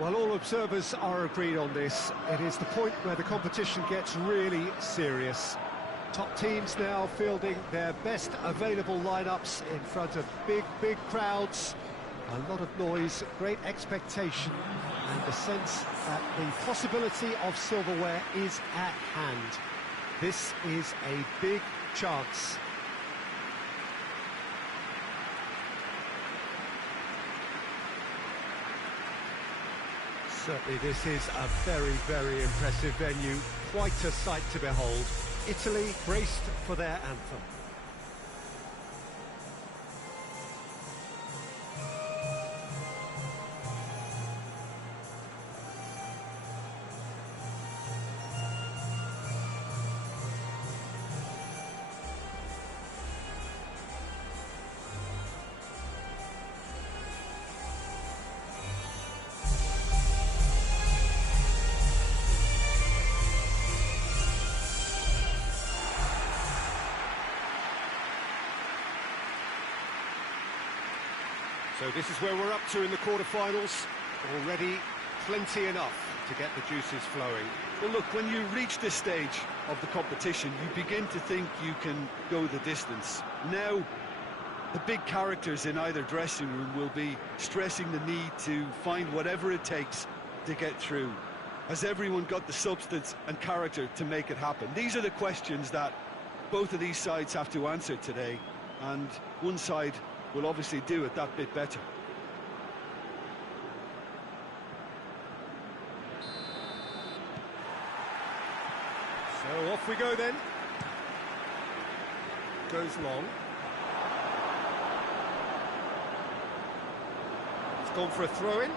Well, all observers are agreed on this. It is the point where the competition gets really serious. Top teams now fielding their best available lineups in front of big crowds. A lot of noise, great expectation, and the sense that the possibility of silverware is at hand. This is a big chance. Certainly this is a very impressive venue, quite a sight to behold. Italy braced for their anthem. So this is where we're up to in the quarterfinals. Already plenty enough to get the juices flowing. Well, look, when you reach this stage of the competition, you begin to think you can go the distance. Now, the big characters in either dressing room will be stressing the need to find whatever it takes to get through. Has everyone got the substance and character to make it happen? These are the questions that both of these sides have to answer today, and one side will obviously do it that bit better. So off we go then. Goes long. It's gone for a throw-in.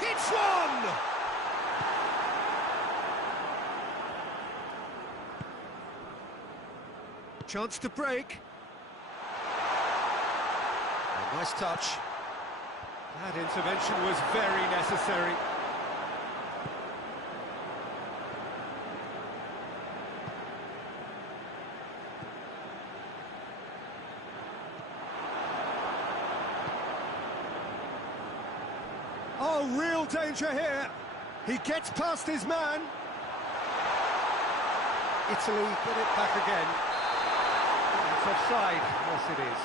Hits one! Chance to break. A nice touch. That intervention was very necessary. Oh, real danger here. He gets past his man. Italy get it back again. It's offside. Yes, it is.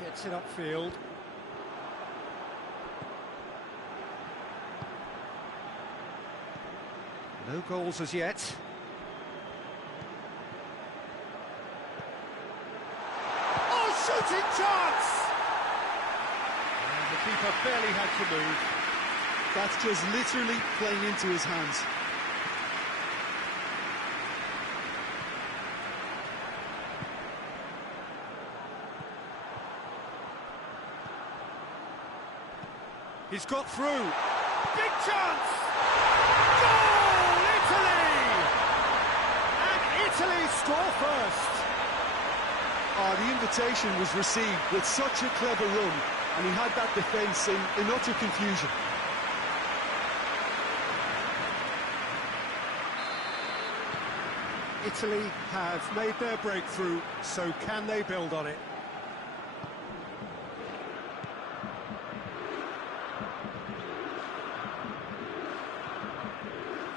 Gets it upfield. No goals as yet. Oh, shooting chance! And the keeper barely had to move. That's just literally playing into his hands. He's got through. Big chance! Goal, Italy! And Italy score first. Oh, the invitation was received with such a clever run, and he had that defence in utter confusion. Italy have made their breakthrough, so can they build on it?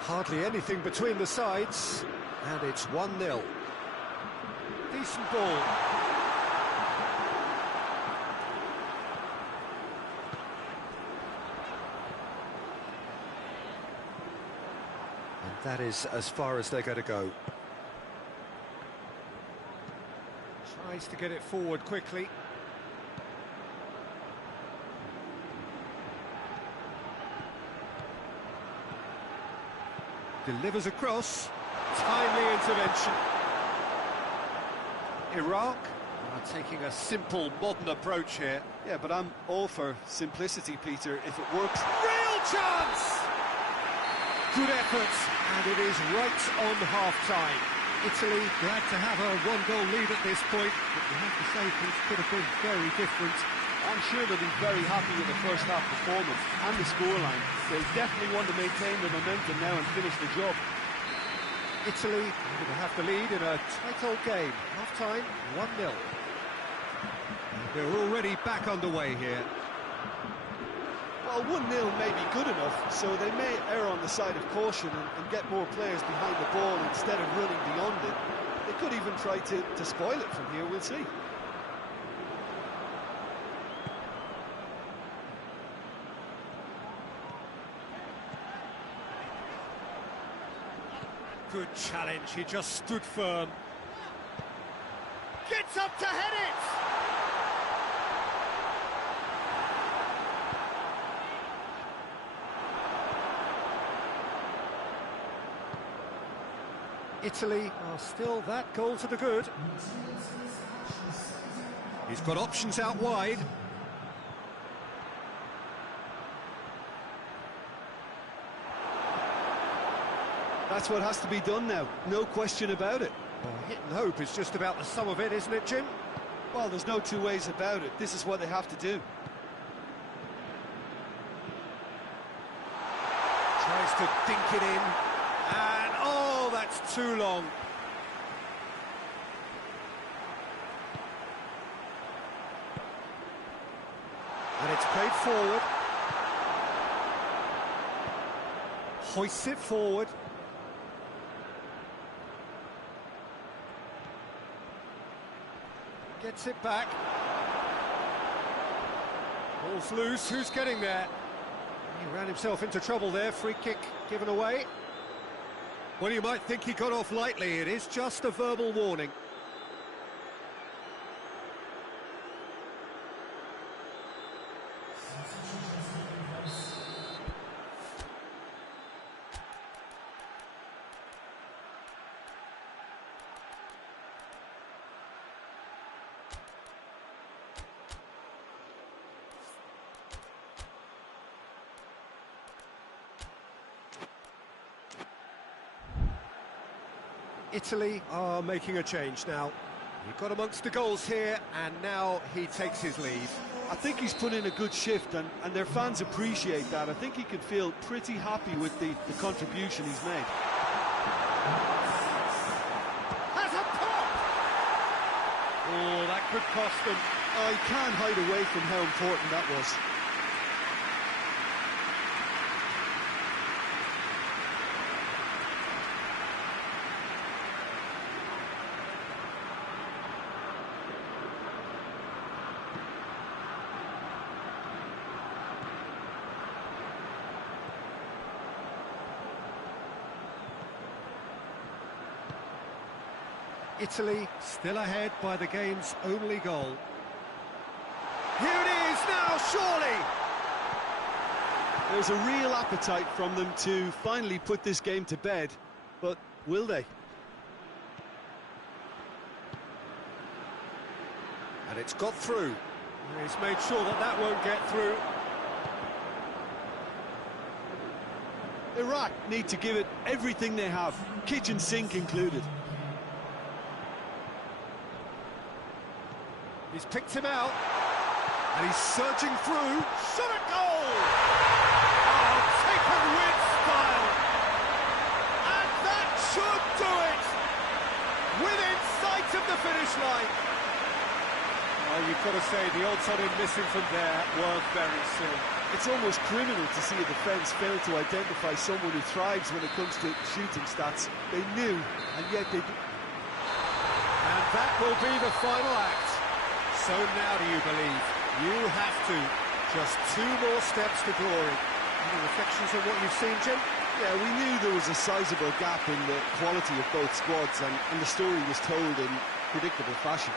Hardly anything between the sides, and it's 1-0. Decent ball. And that is as far as they're going to go. Tries to get it forward quickly. Delivers across. Timely intervention. IRAK are taking a simple, modern approach here. Yeah, but I'm all for simplicity, Peter, if it works. Real chance! Good effort, and it is right on half-time. Italy glad to have a one-goal lead at this point, but you have to say things could have been very different. I'm sure they'll be very happy with the first half performance and the scoreline. They'll definitely want to maintain the momentum now and finish the job. Italy going to have the lead in a tight old game. Half-time, 1-0. They're already back underway here. Well, 1-0 may be good enough, so they may err on the side of caution and get more players behind the ball instead of running beyond it. They could even try to spoil it from here, we'll see. Good challenge, he just stood firm. Gets up to head it! Italy are still that goal to the good. He's got options out wide. That's what has to be done now, no question about it. Well, hit and hope is just about the sum of it, isn't it, Jim? Well, there's no two ways about it. This is what they have to do. Tries to dink it in, and oh, that's too long. And it's played forward. Hoists it forward. Gets it back. Ball's loose, who's getting there? He ran himself into trouble there, free kick given away. Well, you might think he got off lightly, it is just a verbal warning. Italy are making a change now. He got amongst the goals here, and now he takes his lead. I think he's put in a good shift, and their fans appreciate that. I think he can feel pretty happy with the contribution he's made. Has a pop! Oh, that could cost them. I can't hide away from how important that was. Italy still ahead by the game's only goal. Here it is now, surely! There's a real appetite from them to finally put this game to bed, but will they? And it's got through. He's made sure that that won't get through. Iraq need to give it everything they have, kitchen sink included. He's picked him out, and he's surging through. Shot at goal! Oh, taken with style! And that should do it! Within sight of the finish line. Well, you've got to say, the odds on him missing from there were very slim. It's almost criminal to see a defence fail to identify someone who thrives when it comes to shooting stats. They knew, and yet they... And that will be the final act. So now do you believe? You have to. Just 2 more steps to glory. Any reflections on what you've seen, Jim? Yeah, we knew there was a sizable gap in the quality of both squads, and the story was told in predictable fashion.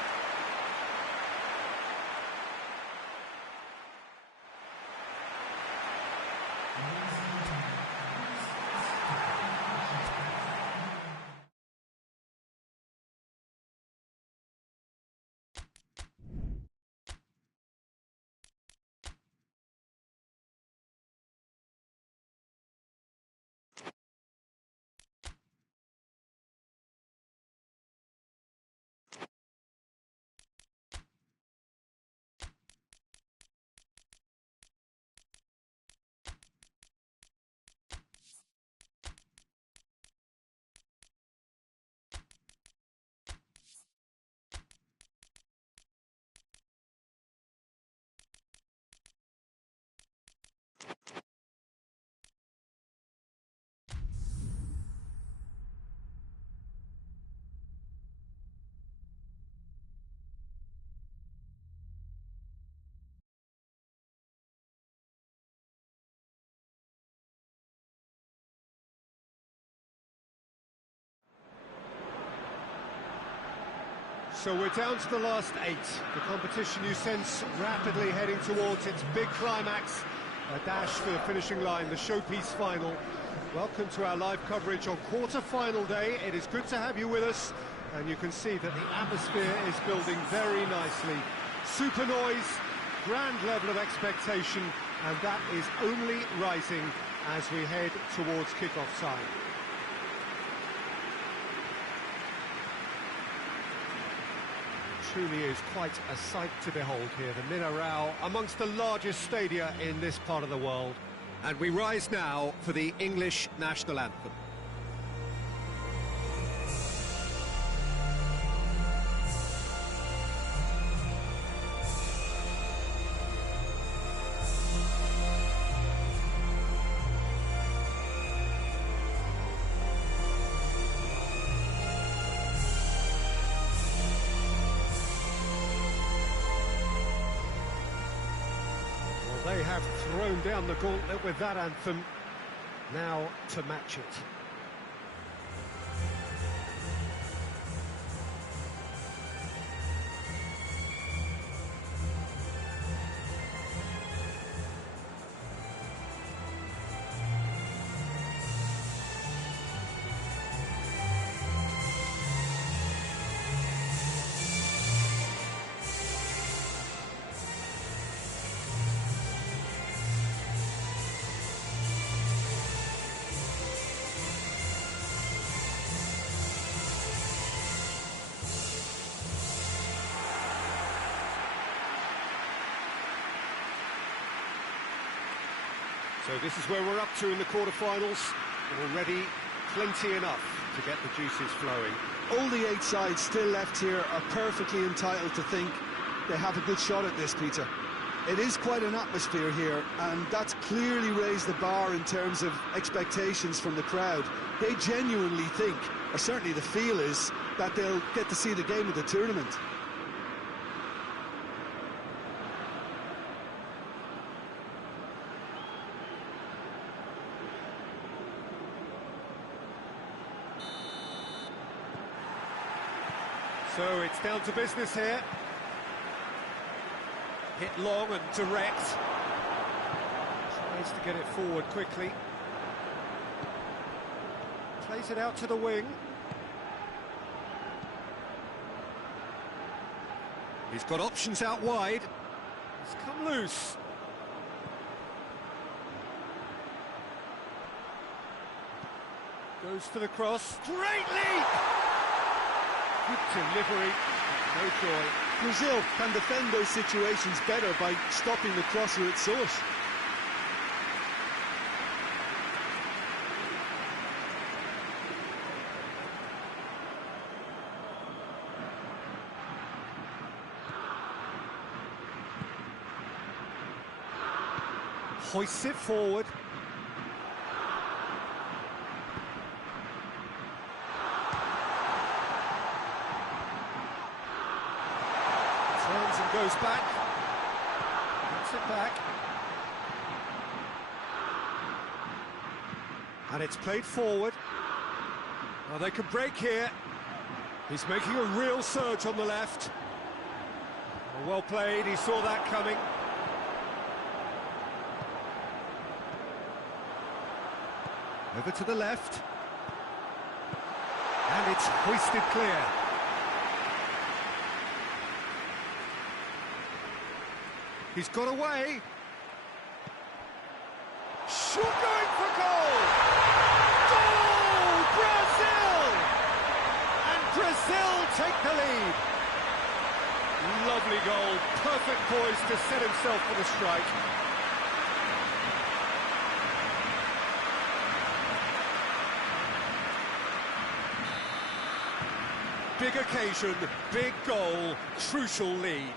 So we're down to the last 8. The competition, you sense, rapidly heading towards its big climax. A dash for the finishing line, the showpiece final. Welcome to our live coverage on quarter-final day. It is good to have you with us, and you can see that the atmosphere is building very nicely. Super noise, grand level of expectation, and that is only rising as we head towards kick-off time. Truly is quite a sight to behold here, the Mineral, amongst the largest stadia in this part of the world. And we rise now for the English national anthem. They have thrown down the gauntlet with that anthem, now to match it. So this is where we're up to in the quarterfinals. Already plenty enough to get the juices flowing. All the 8 sides still left here are perfectly entitled to think they have a good shot at this, Peter. It is quite an atmosphere here, and that's clearly raised the bar in terms of expectations from the crowd. They genuinely think, or certainly the feel is, that they'll get to see the game of the tournament. So it's down to business here. Hit long and direct. Tries to get it forward quickly. Plays it out to the wing. He's got options out wide. He's come loose. Goes for the cross. Great leap! Good delivery, no joy. Brazil can defend those situations better by stopping the crosser at source. Hoists it forward. Turns and goes back. Gets it back. And it's played forward. Well, they could break here. He's making a real surge on the left. Well played, he saw that coming. Over to the left. And it's hoisted clear. He's got away. Shoot going for goal! Goal! Brazil! And Brazil take the lead. Lovely goal. Perfect poise to set himself for the strike. Big occasion, big goal, crucial lead.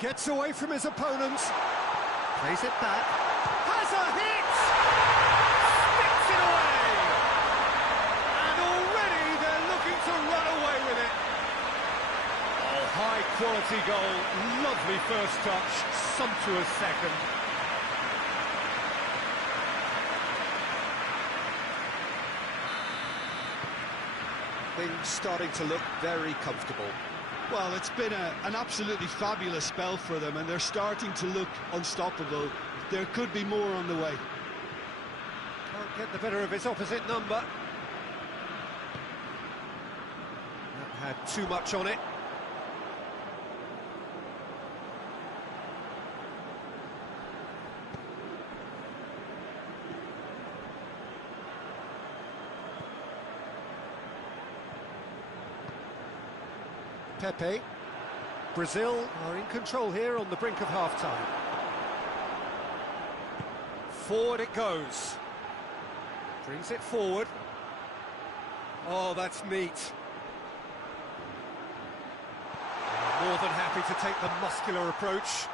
Gets away from his opponents, plays it back, has a hit! Sticks it away! And already they're looking to run away with it. Oh, high quality goal, lovely first touch, sumptuous second. things starting to look very comfortable. Well, it's been an absolutely fabulous spell for them, and they're starting to look unstoppable. There could be more on the way. Can't get the better of his opposite number. That had too much on it. Pepe. Brazil are in control here on the brink of half-time. Forward it goes. Brings it forward. Oh, that's neat. More than happy to take the muscular approach.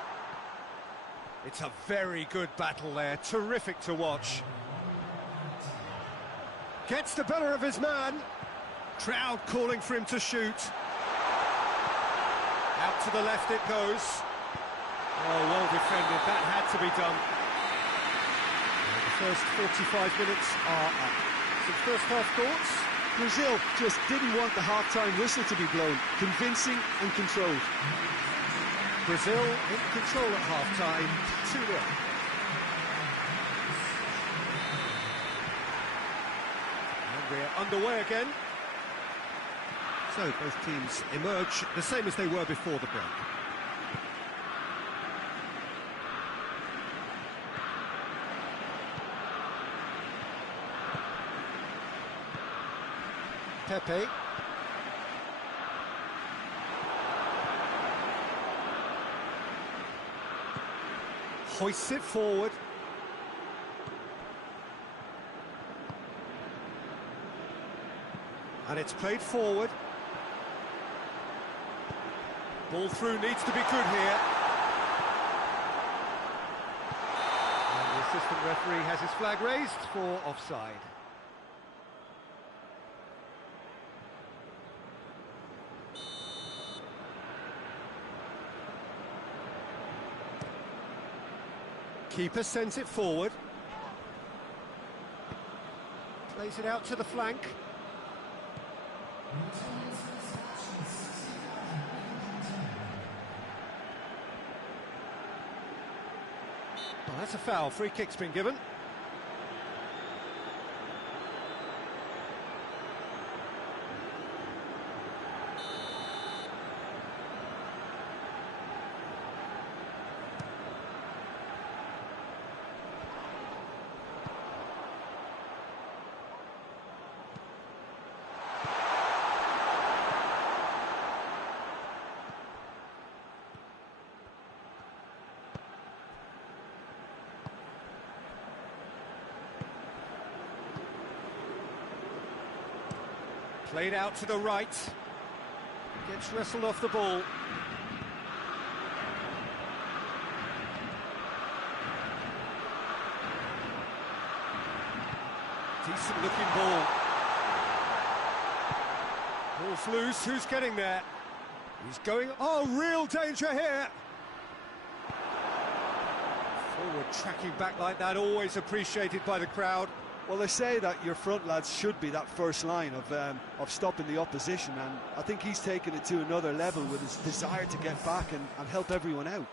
It's a very good battle there, terrific to watch. Gets the better of his man. Crowd calling for him to shoot. Out to the left it goes. Oh, well defended, that had to be done. The first 45 minutes are up. Some first half thoughts? Brazil just didn't want the half-time whistle to be blown. Convincing and controlled. Brazil in control at half-time, 2-0. And we're underway again. So both teams emerge the same as they were before the break. Pepe. Hoists it forward. And it's played forward. Ball through needs to be good here. And the assistant referee has his flag raised for offside. Keeper sends it forward. Plays it out to the flank. Oh, that's a foul. Free kick's been given. Played out to the right. Gets wrestled off the ball. Decent looking ball. Ball's loose, who's getting there? He's going, oh, real danger here! Forward tracking back like that, always appreciated by the crowd. Well, they say that your front lads should be that first line of stopping the opposition, and I think he's taken it to another level with his desire to get back and help everyone out.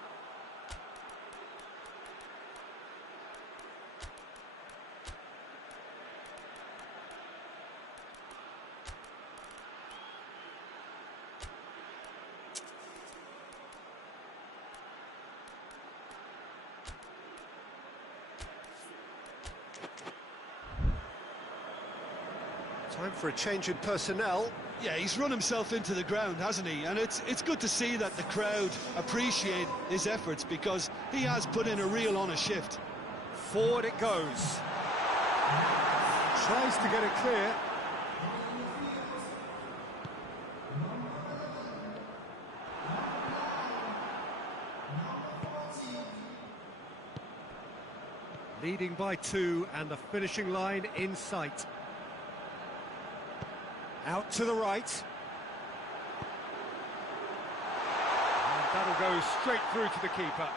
Time for a change in personnel. Yeah, he's run himself into the ground, hasn't he? And it's good to see that the crowd appreciate his efforts, because he has put in a real honest shift. Forward it goes. Tries to get it clear. Leading by 2 and the finishing line in sight. Out to the right. And that'll go straight through to the keeper.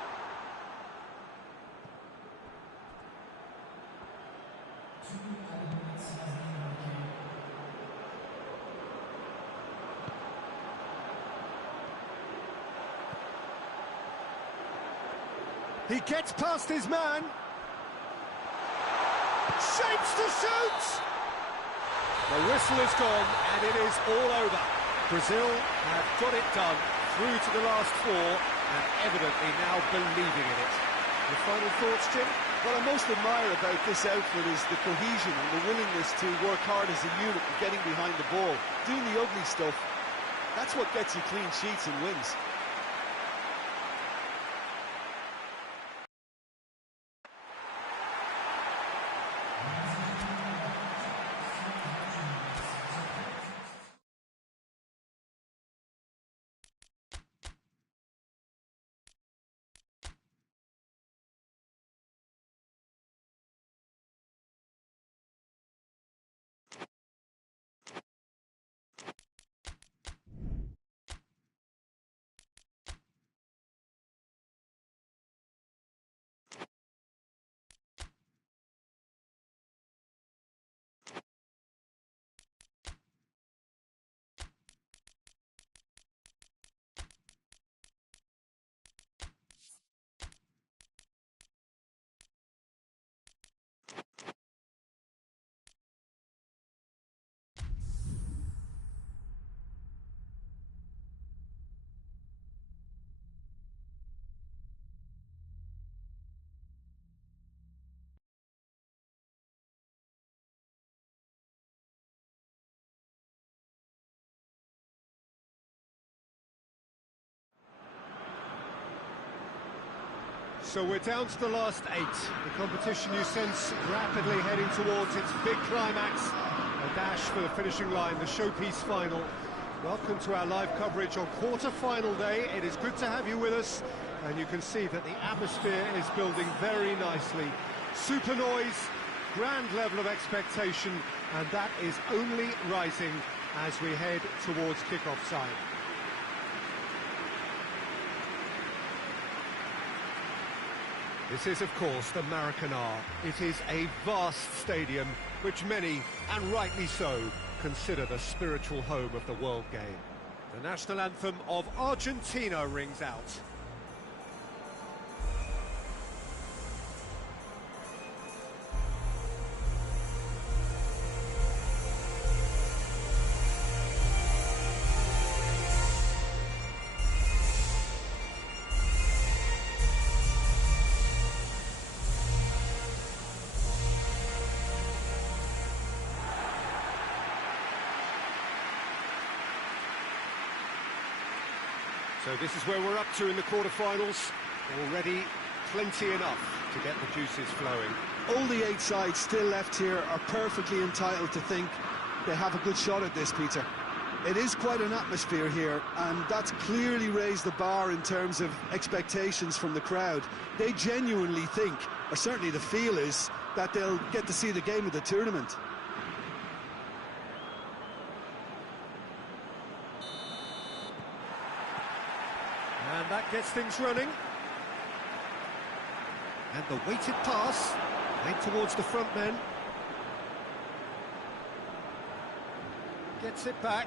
He gets past his man. Shapes to shoot! The whistle is gone, and it is all over. Brazil have got it done, through to the last four, and evidently now believing in it. Your final thoughts, Jim? What I most admire about this outfit is the cohesion and the willingness to work hard as a unit and getting behind the ball. Doing the ugly stuff, that's what gets you clean sheets and wins. So we're down to the last 8. The competition, you sense, rapidly heading towards its big climax. A dash for the finishing line, the showpiece final. Welcome to our live coverage on quarter-final day. It is good to have you with us, and you can see that the atmosphere is building very nicely. Super noise, grand level of expectation, and that is only rising as we head towards kick-off time. This is, of course, the Maracanã. It is a vast stadium, which many, and rightly so, consider the spiritual home of the world game. The national anthem of Argentina rings out. So this is where we're up to in the quarterfinals. Already plenty enough to get the juices flowing. All the 8 sides still left here are perfectly entitled to think they have a good shot at this, Peter. It is quite an atmosphere here, and that's clearly raised the bar in terms of expectations from the crowd. They genuinely think, or certainly the feel is, that they'll get to see the game of the tournament. And that gets things running. And the weighted pass made towards the front men. Gets it back.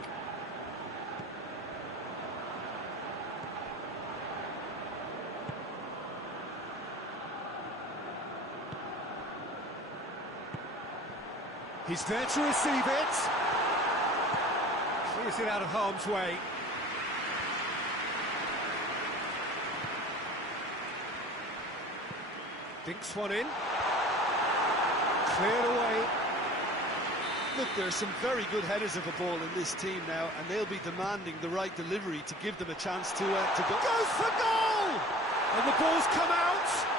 He's there to receive it. Clears it out of harm's way. Dinks one in. Cleared away. Look, there's some very good headers of a ball in this team now, and they'll be demanding the right delivery to give them a chance to go. Goes for goal! And the ball's come out!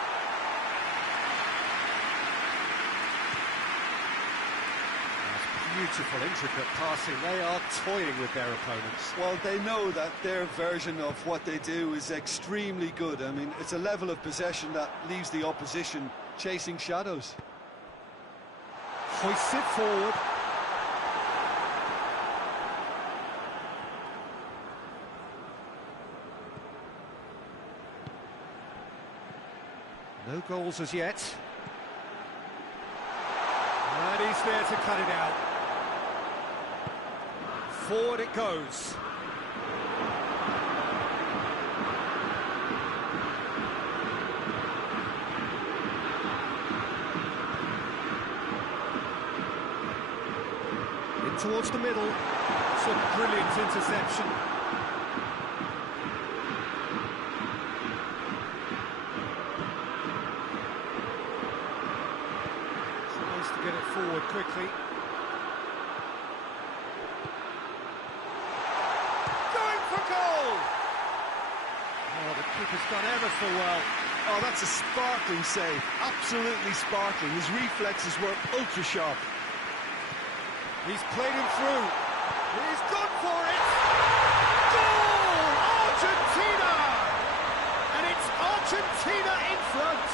Beautiful, intricate passing. They are toying with their opponents. Well, they know that their version of what they do is extremely good. I mean, it's a level of possession that leaves the opposition chasing shadows. Hoists it forward. No goals as yet. And he's there to cut it out. Forward it goes. towards the middle. It's a brilliant interception. Supposed to get it forward quickly. Going for goal! Oh, the keeper's done ever so well. Oh, that's a sparkling save. Absolutely sparkling. His reflexes were ultra-sharp. He's played him through. He's gone for it! Goal! Argentina! And it's Argentina in front.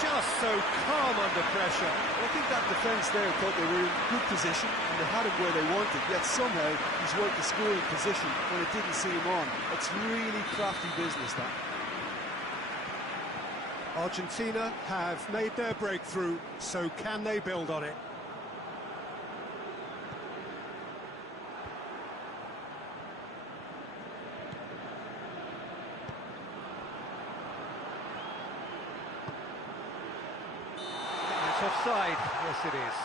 Just so calm under pressure. I think that defence there thought they were in good position and they had him where they wanted, yet somehow he's worked the scoring position when it didn't see him on. It's really crafty business, that. Argentina have made their breakthrough, so can they build on it? It's offside, yes it is.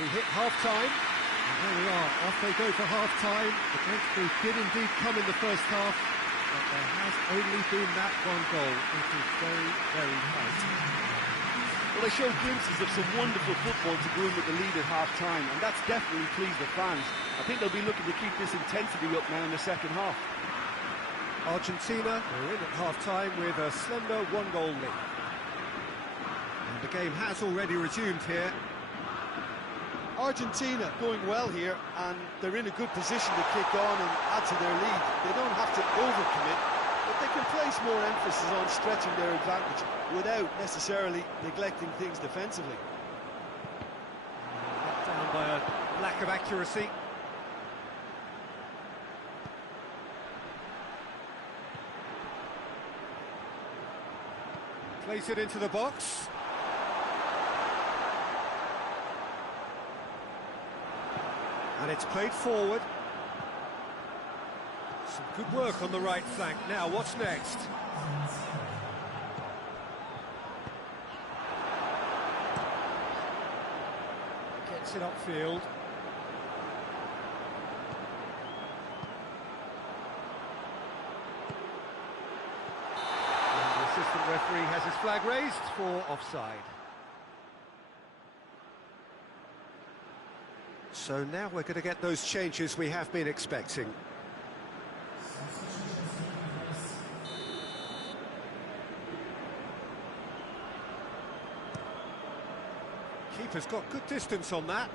We hit half-time, and there we are, off they go for half-time. The breakthrough did indeed come in the first half, but there has only been that one goal. It is very, very tight. Well, they showed glimpses of some wonderful football to go in with the lead at half-time, and that's definitely pleased the fans. I think they'll be looking to keep this intensity up now in the second half. Argentina are in at half-time with a slender one-goal lead. And the game has already resumed here. Argentina going well here, and they're in a good position to kick on and add to their lead. They don't have to overcommit, but they can place more emphasis on stretching their advantage without necessarily neglecting things defensively. Let down by a lack of accuracy. Place it into the box. And it's played forward. Some good work on the right flank. Now, what's next? Gets it upfield. And the assistant referee has his flag raised for offside. So now we're going to get those changes we have been expecting. Keeper's got good distance on that.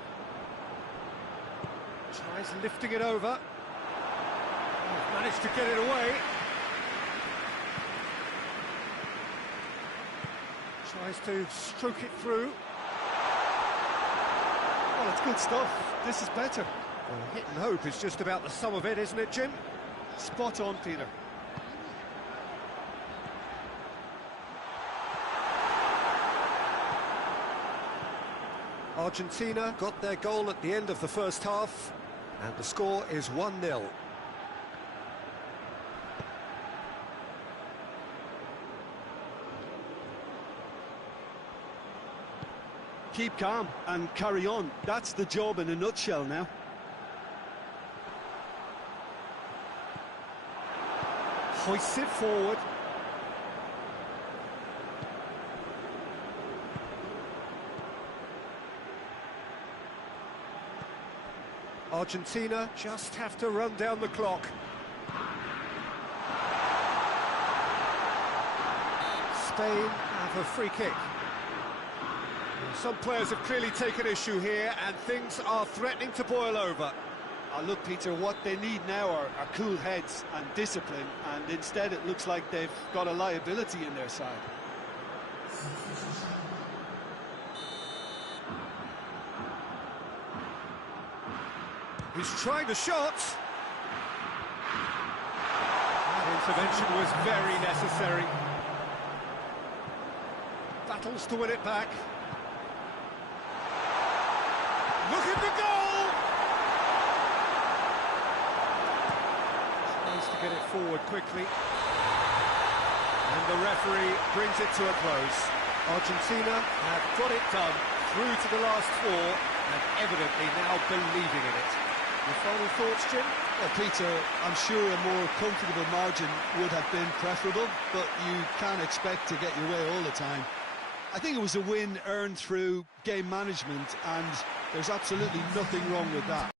Tries lifting it over. Oh, managed to get it away. Tries to stroke it through. Well, it's good stuff. This is better. Well, hit and hope is just about the sum of it, isn't it, Jim? Spot on, Peter. Argentina got their goal at the end of the first half, and the score is 1-0. Keep calm and carry on. That's the job in a nutshell now. Hoists it forward. Argentina just have to run down the clock. Spain have a free kick. Some players have clearly taken issue here, and things are threatening to boil over. Look, Peter, what they need now are cool heads and discipline, and instead it looks like they've got a liability in their side. He's trying the shot. That intervention was very necessary. Battles to win it back. Look at the goal! get it forward quickly. And the referee brings it to a close. Argentina have got it done through to the last four and evidently now believing in it. Your final thoughts, Jim? Well, Peter, I'm sure a more comfortable margin would have been preferable, but you can't expect to get your way all the time. I think it was a win earned through game management, and there's absolutely nothing wrong with that.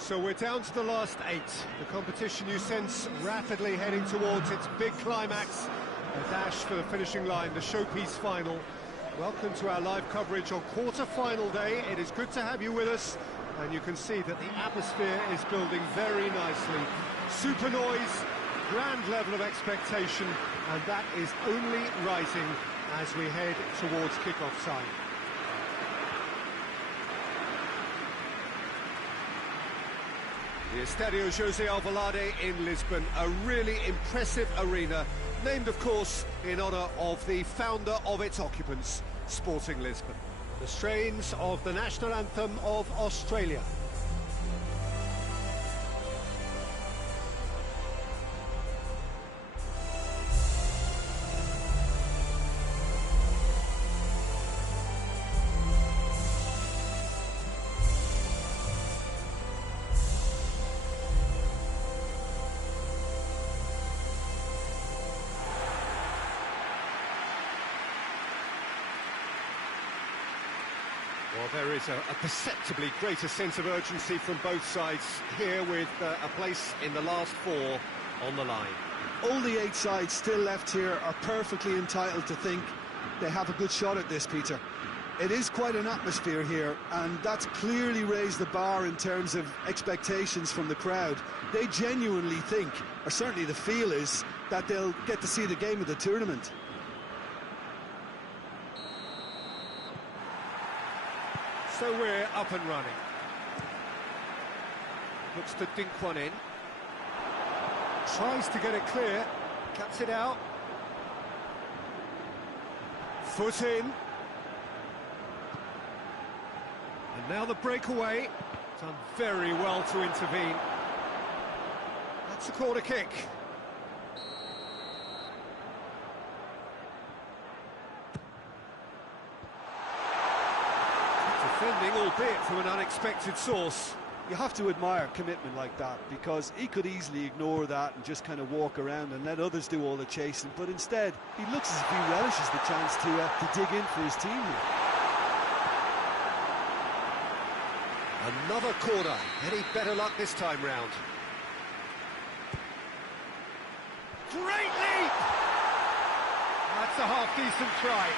So we're down to the last 8. The competition, you sense, rapidly heading towards its big climax. A dash for the finishing line, the showpiece final. Welcome to our live coverage on quarter-final day. It is good to have you with us, and you can see that the atmosphere is building very nicely. Super noise, grand level of expectation, and that is only rising as we head towards kick-off time. The Estadio José Alvalade in Lisbon, a really impressive arena, named, of course, in honour of the founder of its occupants, Sporting Lisbon. The strains of the national anthem of Australia. Well, there is a perceptibly greater sense of urgency from both sides here, with a place in the last 4 on the line. All the 8 sides still left here are perfectly entitled to think they have a good shot at this, Peter. It is quite an atmosphere here, and that's clearly raised the bar in terms of expectations from the crowd. They genuinely think, or certainly the feel is, that they'll get to see the game of the tournament. So we're up and running. Looks to dink one in. Tries to get it clear. Cuts it out. Foot in. And now the breakaway. Done very well to intervene. That's a corner kick. Defending, albeit from an unexpected source. You have to admire commitment like that, because he could easily ignore that and just kind of walk around and let others do all the chasing, but instead he looks as if he relishes the chance to dig in for his team here. Another corner. Any better luck this time round? Great leap! That's a half-decent try.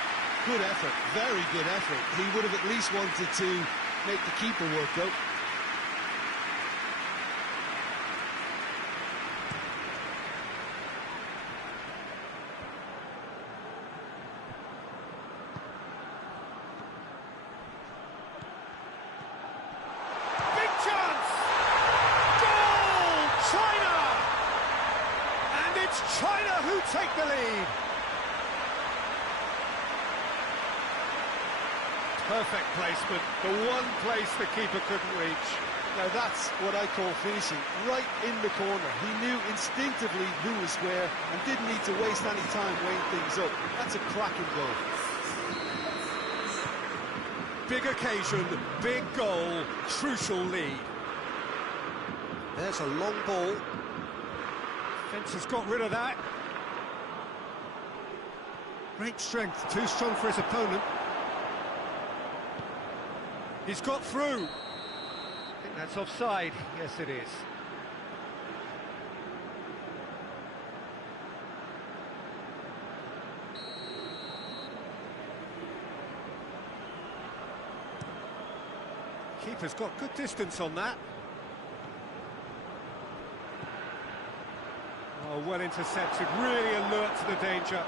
Good effort, very good effort. He would have at least wanted to make the keeper work, though. Big chance! Goal! China! And it's China who take the lead. Perfect placement, the one place the keeper couldn't reach. Now that's what I call finishing, right in the corner. He knew instinctively who was where and didn't need to waste any time weighing things up. That's a cracking goal. Big occasion, big goal, crucial lead. There's a long ball. Defence has got rid of that. Great strength, too strong for his opponent. He's got through. I think that's offside. Yes, it is. Keeper's got good distance on that. Oh, well intercepted, really alert to the danger.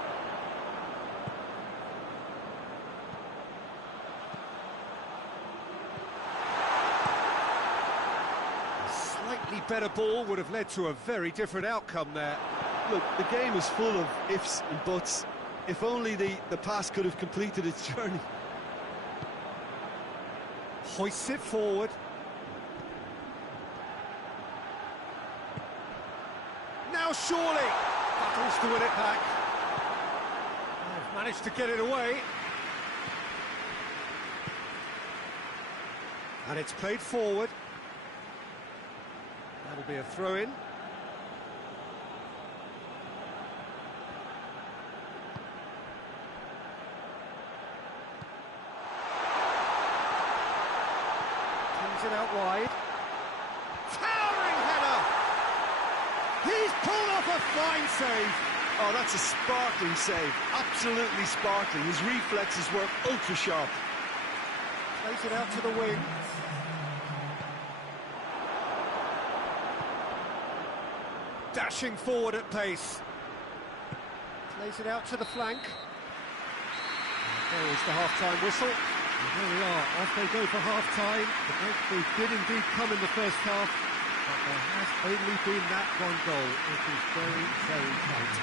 A slightly better ball would have led to a very different outcome there. Look, the game is full of ifs and buts. If only the pass could have completed its journey. Hoists it forward. Now surely battles to win it back. They've managed to get it away. And it's played forward. That'll be a throw-in. It out wide. Towering header! He's pulled off a fine save. Oh, that's a sparkling save. Absolutely sparkling. His reflexes were ultra sharp. Plays it out to the wing. Dashing forward at pace. Plays it out to the flank. There is the half-time whistle. And here we are, off they go for half-time. The breakthrough did indeed come in the first half, but there has only been that one goal. It is very, very tight.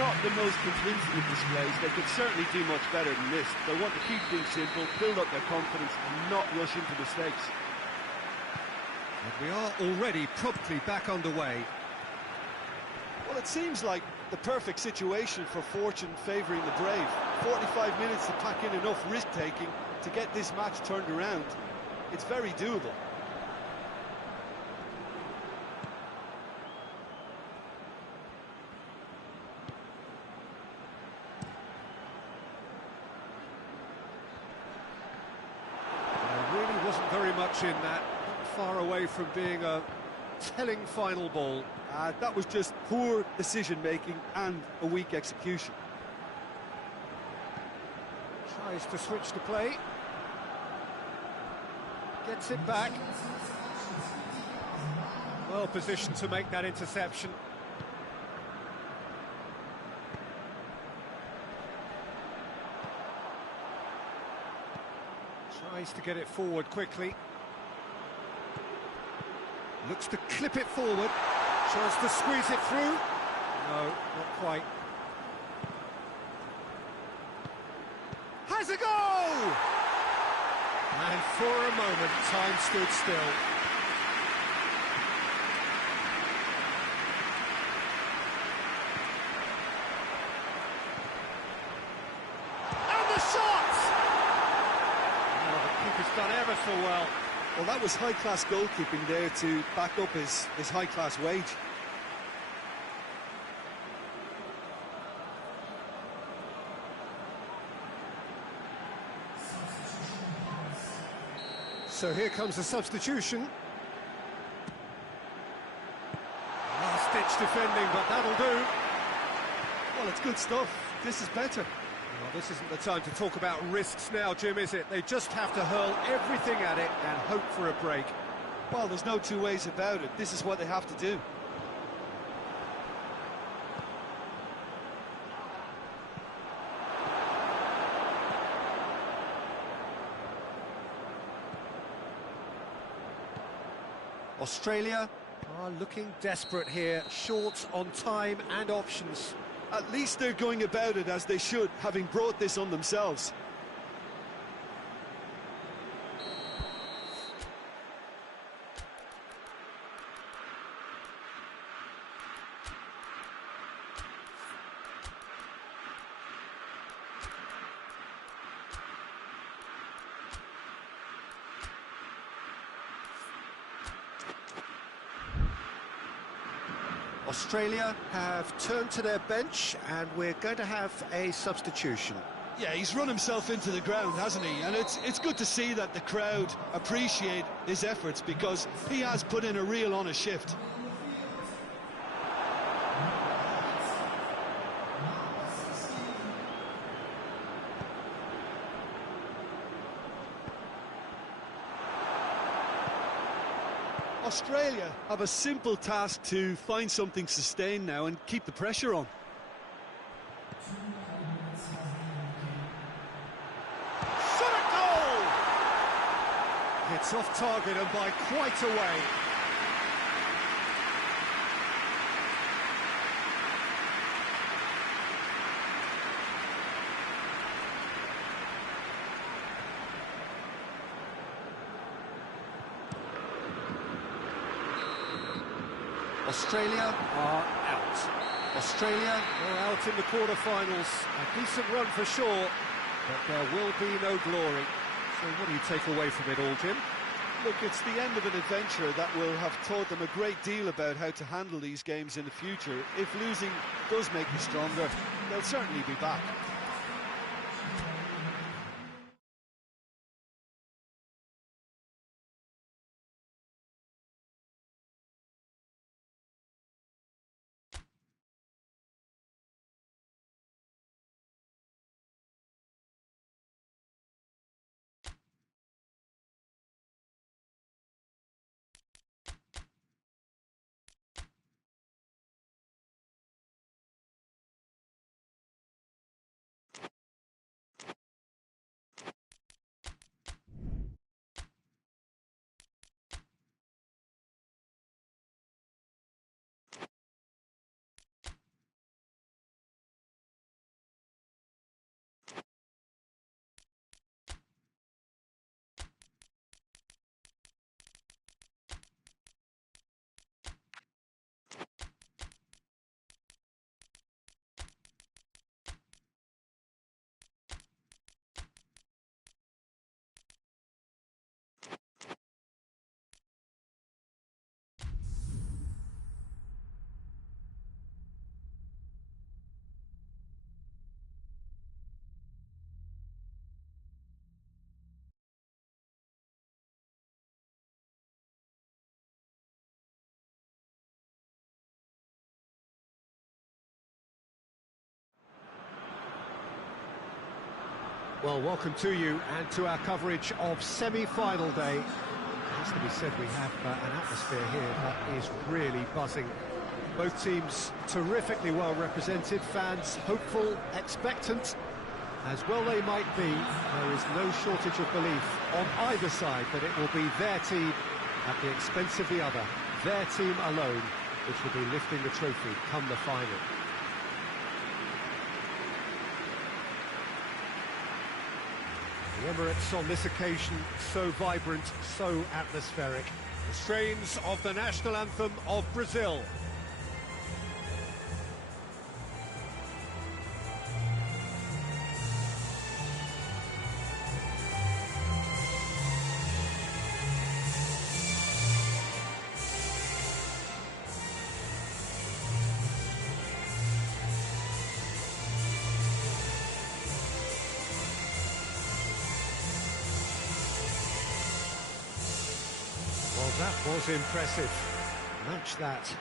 Not the most convincing of displays. They could certainly do much better than this. They want to keep things simple, build up their confidence, and not rush into mistakes. And we are already promptly back underway. Well, it seems like the perfect situation for fortune favouring the brave. 45 minutes to pack in enough risk-taking to get this match turned around. It's very doable. There really wasn't very much in that. Not far away from being a telling final ball. That was just poor decision-making and a weak execution. Tries to switch the play. Gets it back. Well positioned to make that interception. Tries to get it forward quickly. Looks to clip it forward. Tries to squeeze it through. No, not quite. Has a go! And for a moment, time stood still. And the shot! Oh, the keeper's done ever so well. Well, that was high-class goalkeeping there to back up his high-class wage. So here comes the substitution. Last-ditch defending, but that'll do. Well, it's good stuff. This is better. Well, this isn't the time to talk about risks now, Jim, is it? They just have to hurl everything at it and hope for a break. Well, there's no two ways about it. This is what they have to do. Australia are looking desperate here, short on time and options. At least they're going about it as they should, having brought this on themselves. Australia have turned to their bench, and we're going to have a substitution. Yeah, he's run himself into the ground, hasn't he? And it's good to see that the crowd appreciate his efforts, because he has put in a real honest shift. Australia have a simple task to find something sustained now and keep the pressure on. Shot at goal! It's off target and by quite a way. Australia are out. Australia are out in the quarter-finals. A decent run for sure, but there will be no glory. So what do you take away from it all, Jim? Look, it's the end of an adventure that will have taught them a great deal about how to handle these games in the future. If losing does make you stronger, they'll certainly be back. Well, welcome to you and to our coverage of semi-final day. It has to be said, we have an atmosphere here that is really buzzing. Both teams terrifically well represented, fans hopeful, expectant. As well they might be, there is no shortage of belief on either side that it will be their team at the expense of the other, their team alone, which will be lifting the trophy come the final. The Emirates on this occasion so vibrant, so atmospheric. The strains of the national anthem of Brazil. Well, that was impressive. Match that.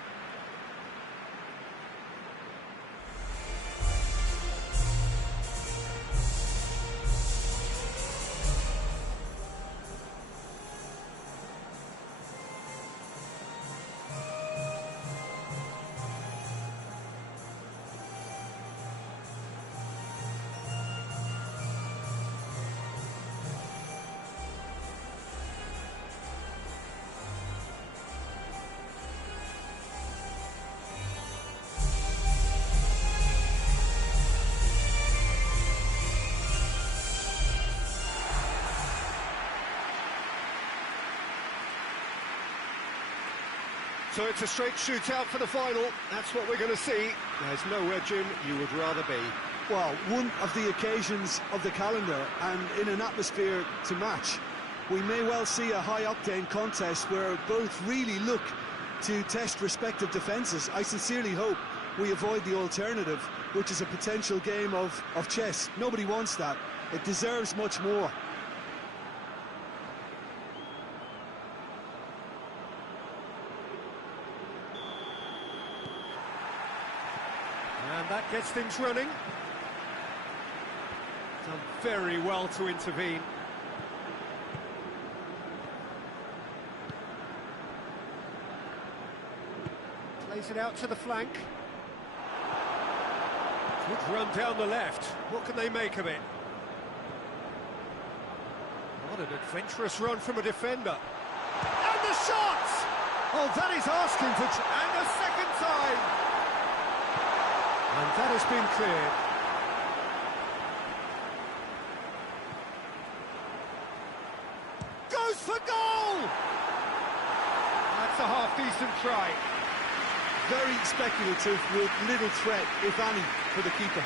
So it's a straight shootout for the final. That's what we're going to see. There's nowhere, Jim, you would rather be. Well, one of the occasions of the calendar, and in an atmosphere to match. We may well see a high-octane contest where both really look to test respective defences. I sincerely hope we avoid the alternative, which is a potential game of chess. Nobody wants that. It deserves much more. And that gets things running. Done very well to intervene. Plays it out to the flank. Good run down the left. What can they make of it? What an adventurous run from a defender. And the shot! Oh, that is asking for... And a second time! And that has been cleared. Goes for goal! That's a half-decent try. Very speculative with little threat, if any, for the keeper.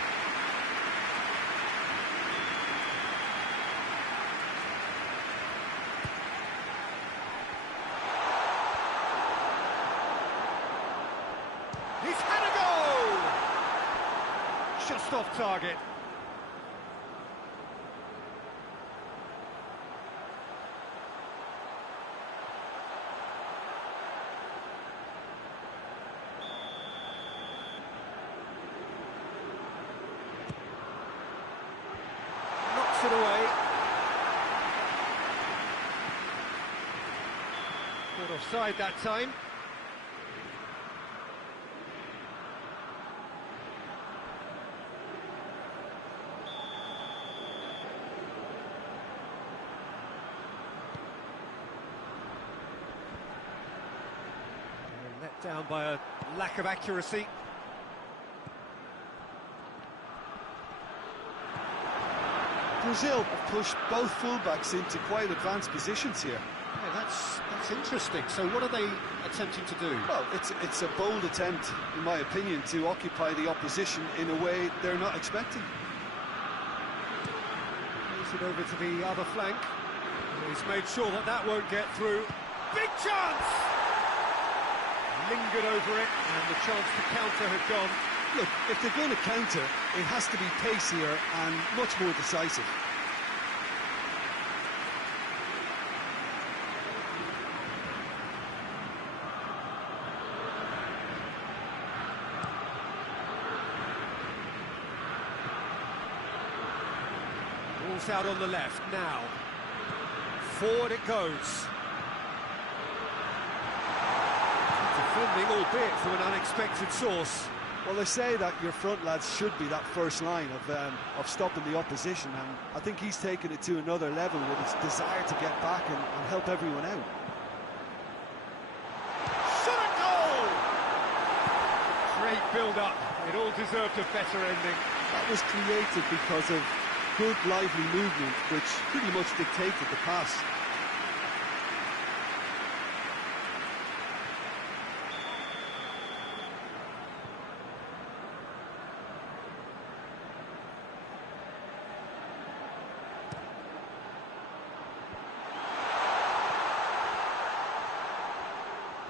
He's had a goal! Just off target. Knocks it away. Caught offside that time. Let down by a lack of accuracy. Brazil have pushed both fullbacks into quite advanced positions here. Yeah, that's interesting. So what are they attempting to do? Well, it's a bold attempt, in my opinion, to occupy the opposition in a way they're not expecting. Moves it over to the other flank. He's made sure that that won't get through. Big chance! Lingered over it, and the chance to counter had gone. Look, if they're going to counter, it has to be pacier and much more decisive. Ball's out on the left now. Forward it goes. Defending, albeit from an unexpected source. Well, they say that your front lads should be that first line of stopping the opposition, and I think he's taken it to another level with his desire to get back and help everyone out. Shot a goal! Great build-up. It all deserved a better ending. That was created because of good, lively movement, which pretty much dictated the pass.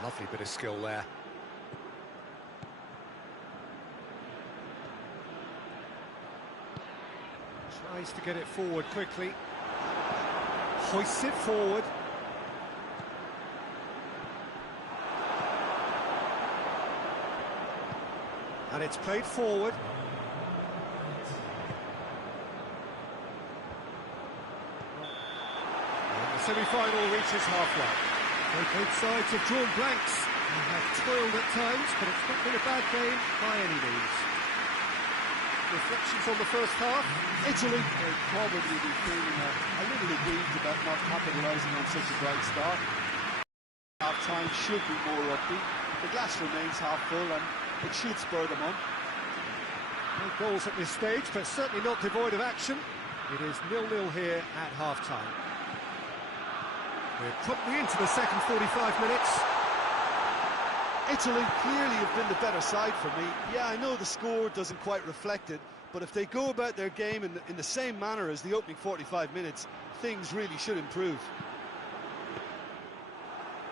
Lovely bit of skill there. Tries to get it forward quickly. Hoists it forward. And it's played forward. And the semi-final reaches halfway. Both sides have drawn blanks and have toiled at times, but it's not been a bad game by any means. Reflections on the first half? Italy will probably be feeling a little aggrieved about not capitalising on such a bright start. Half-time should be more upbeat. The glass remains half full and it should spur them on. No goals at this stage, but certainly not devoid of action. It is 0-0 here at half-time. We're probably into the second 45 minutes. Italy clearly have been the better side for me. Yeah, I know the score doesn't quite reflect it, but if they go about their game in the same manner as the opening 45 minutes, things really should improve.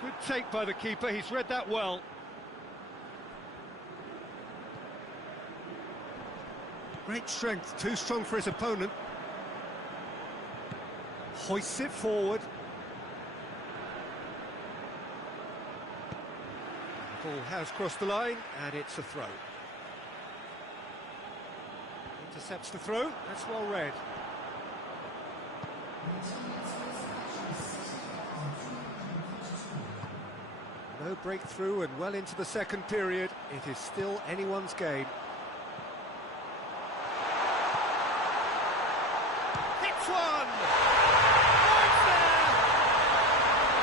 Good take by the keeper, he's read that well. Great strength, too strong for his opponent. Hoists it forward. The ball has crossed the line, and it's a throw. Intercepts the throw, that's well read. No breakthrough and well into the second period. It is still anyone's game. Hits one! Right there!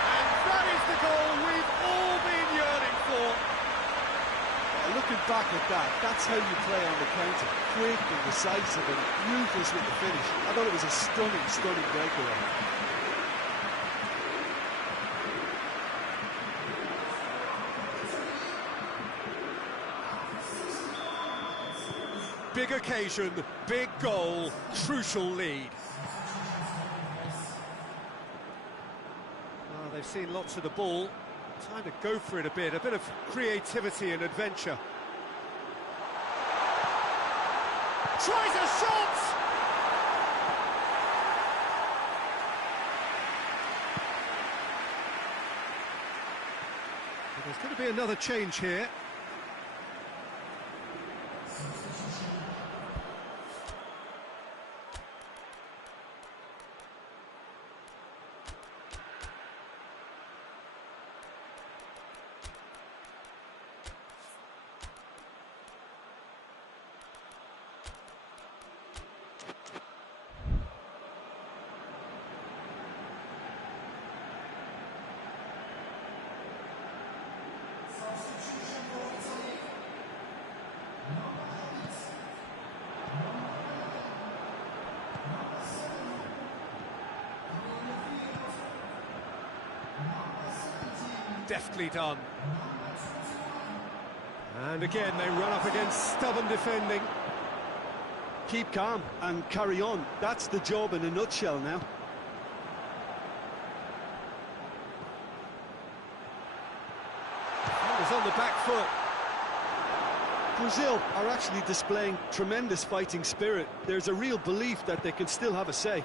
And that is the goal we've all been yearning for. Looking back at that, that's how you play on the counter. Quick and decisive and ruthless with the finish. I thought it was a stunning, stunning breakaway. Big occasion, big goal, crucial lead. Well, they've seen lots of the ball. Time to go for it a bit of creativity and adventure. Tries a shot! But there's going to be another change here. Deftly done. And again, they run up against stubborn defending. Keep calm and carry on. That's the job in a nutshell now. He's on the back foot. Brazil are actually displaying tremendous fighting spirit. There's a real belief that they can still have a say.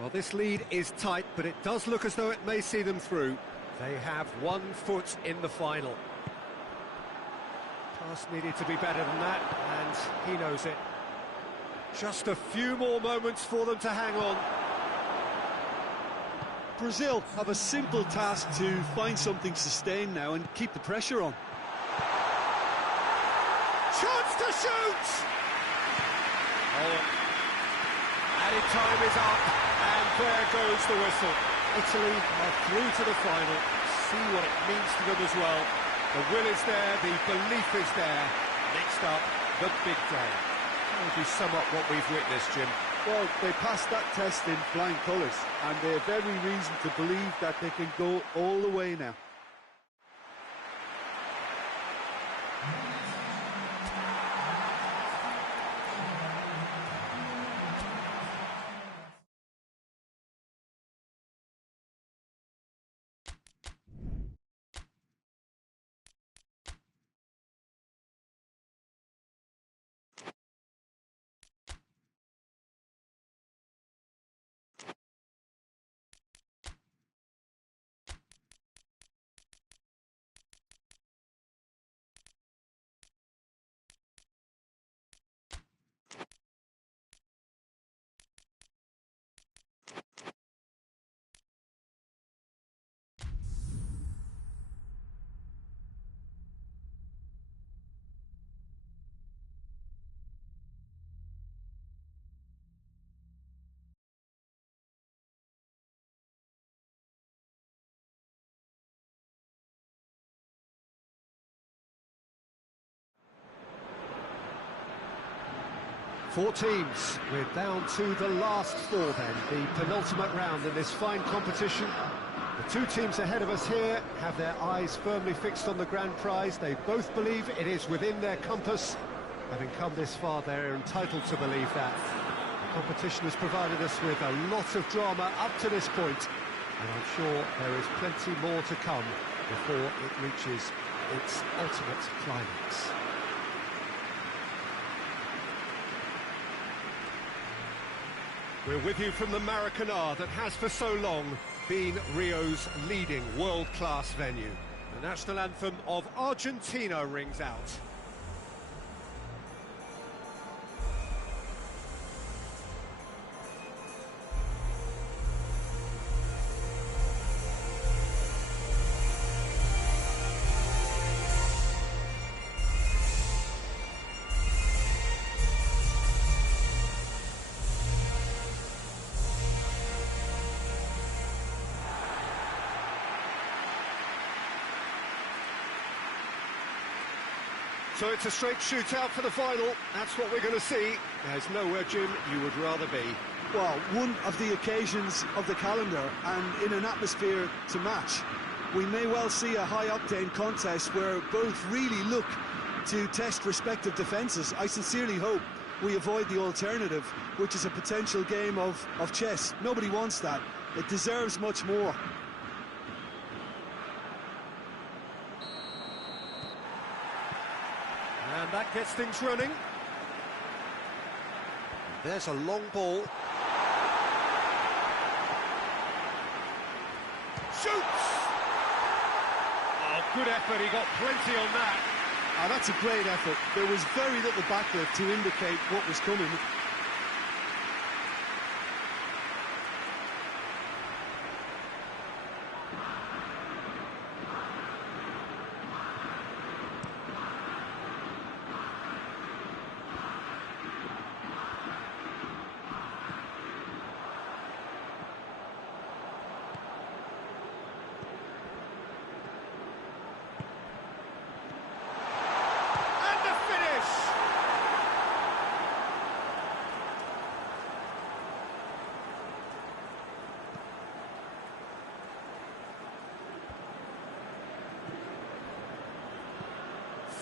Well, this lead is tight, but it does look as though it may see them through. They have 1 foot in the final. Pass needed to be better than that, and he knows it. Just a few more moments for them to hang on. Brazil have a simple task to find something sustained now and keep the pressure on. Chance to shoot! Oh, added time is up. And there goes the whistle. Italy are through to the final. See what it means to them as well. The will is there, the belief is there. Next up, the big day. How would you sum up what we've witnessed, Jim? Well, they passed that test in flying colours, and they have every reason to believe that they can go all the way now. Four teams. We're down to the last 4 then, the penultimate round in this fine competition. The 2 teams ahead of us here have their eyes firmly fixed on the grand prize. They both believe it is within their compass. Having come this far, they're entitled to believe that. Competition has provided us with a lot of drama up to this point, and I'm sure there is plenty more to come before it reaches its ultimate climax. We're with you from the Maracanã that has for so long been Rio's leading world-class venue. The national anthem of Argentina rings out. So it's a straight shootout for the final. That's what we're going to see. There's nowhere, Jim, you would rather be. Well, one of the occasions of the calendar, and in an atmosphere to match. We may well see a high-octane contest where both really look to test respective defences. I sincerely hope we avoid the alternative, which is a potential game of chess. Nobody wants that. It deserves much more. And that gets things running. There's a long ball. Shoots! Oh, good effort, he got plenty on that. Oh, that's a great effort. There was very little backlift to indicate what was coming.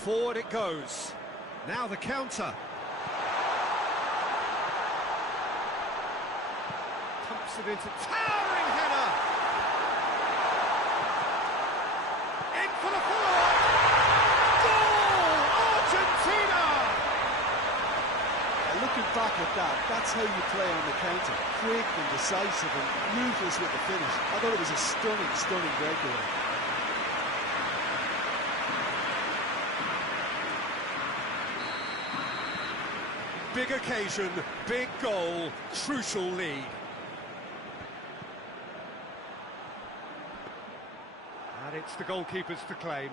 Forward it goes. Now the counter. Pumps it into towering header. In for the follow-up. Goal! Argentina! Looking back at that, that's how you play on the counter. Quick and decisive and ruthless with the finish. I thought it was a stunning breakaway. Big occasion, big goal, crucial lead. And it's the goalkeepers to claim.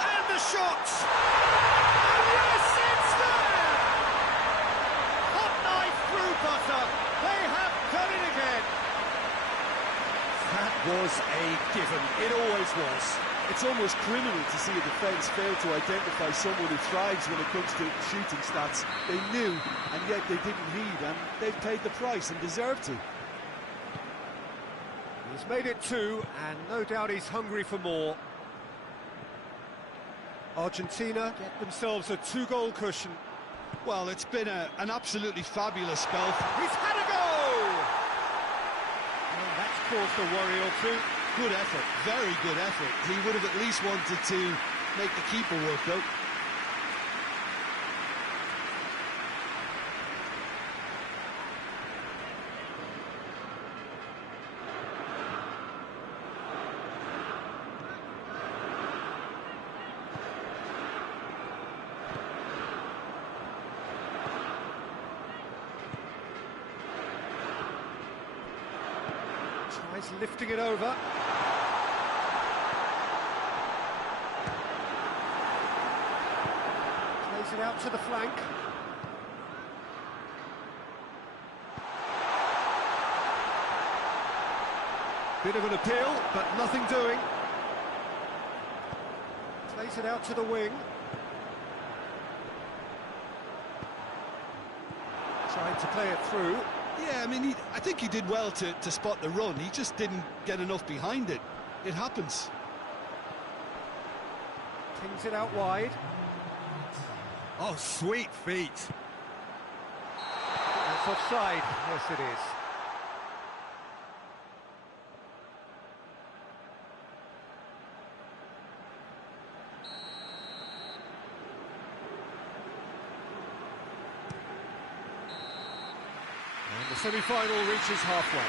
And the shot! And yes, it's there! Hot knife through butter. They have done it again. That was a given. It always was. It's almost criminal to see a defence fail to identify someone who thrives when it comes to shooting stats. They knew, and yet they didn't heed, and they've paid the price and deserve to. He's made it 2, and no doubt he's hungry for more. Argentina get themselves a 2-goal cushion. Well, it's been an absolutely fabulous spell. He's had a go! Well, that's caused a worry or two. Good effort, very good effort. He would have at least wanted to make the keeper work, though. Tries lifting it over. Plays it out to the flank. Bit of an appeal, but nothing doing. Plays it out to the wing. Trying to play it through. Yeah, I mean, I think he did well to spot the run. He just didn't get enough behind it. it happens. Pings it out wide. Oh, sweet feet. That's offside. Yes, it is. And the semi-final reaches halfway.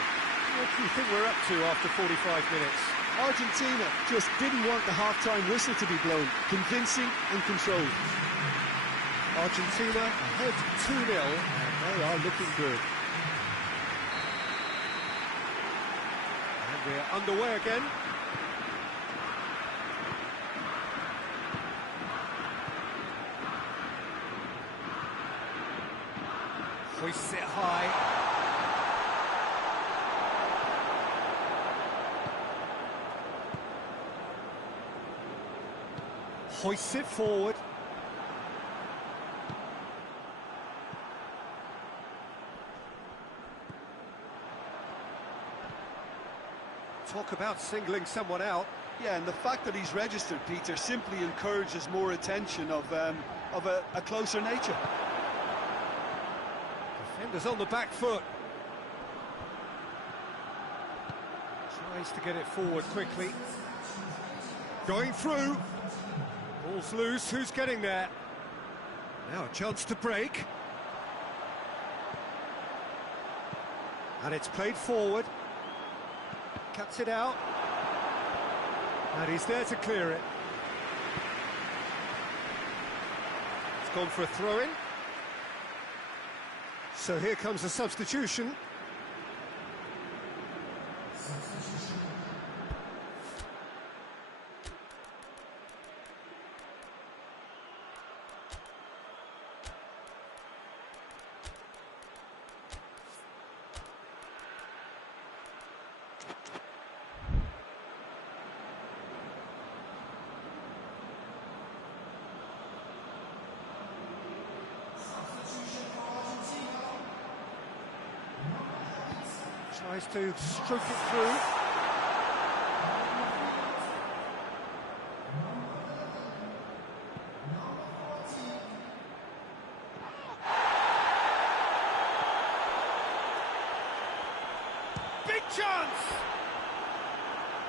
What do you think we're up to after 45 minutes? Argentina just didn't want the half-time whistle to be blown. Convincing and controlled. Argentina ahead 2-0, and they are looking good. And we're underway again. Hoists it high. Hoists it forward. Talk about singling someone out. Yeah, and the fact that he's registered, Peter, simply encourages more attention of a closer nature. Defenders on the back foot. Tries to get it forward quickly. Going through. Ball's loose, who's getting there? Now a chance to break. And it's played forward. Cuts it out. And he's there to clear it. It's gone for a throw-in. So here comes a substitution. Tries to stroke it through. Big chance!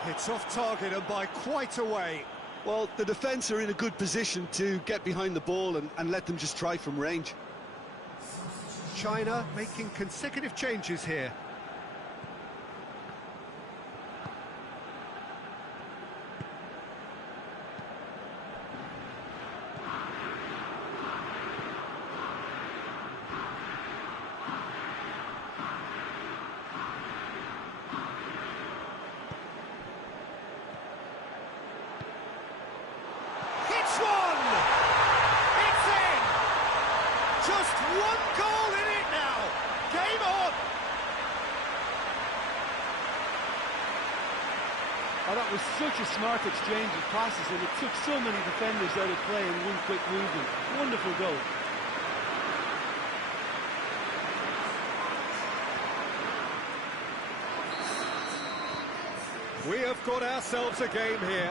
It's off target and by quite a way. Well, the defence are in a good position to get behind the ball and let them just try from range. China making consecutive changes here. Oh, that was such a smart exchange of passes, and it took so many defenders out of play in one quick movement. Wonderful goal. We have got ourselves a game here.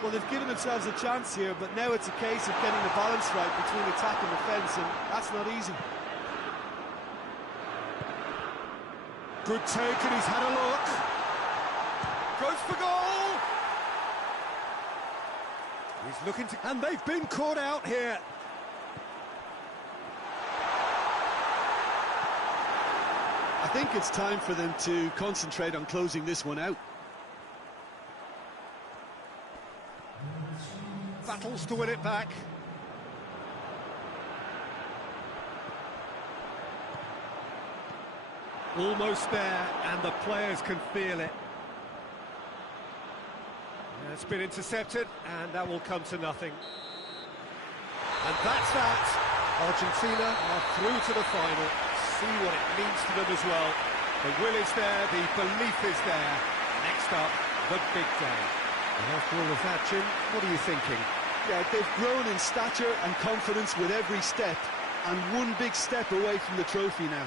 Well, they've given themselves a chance here, but now it's a case of getting the balance right between attack and defence, and that's not easy. Good take, and he's had a look. Goes for goal! He's looking to... And they've been caught out here. I think it's time for them to concentrate on closing this one out. Battles to win it back. Almost there, and the players can feel it. It's been intercepted, and that will come to nothing. And that's that. Argentina are through to the final. See what it means to them as well. The will is there, the belief is there. Next up, the big day. And after all of that, Jim, what are you thinking? Yeah, they've grown in stature and confidence with every step, and one big step away from the trophy now.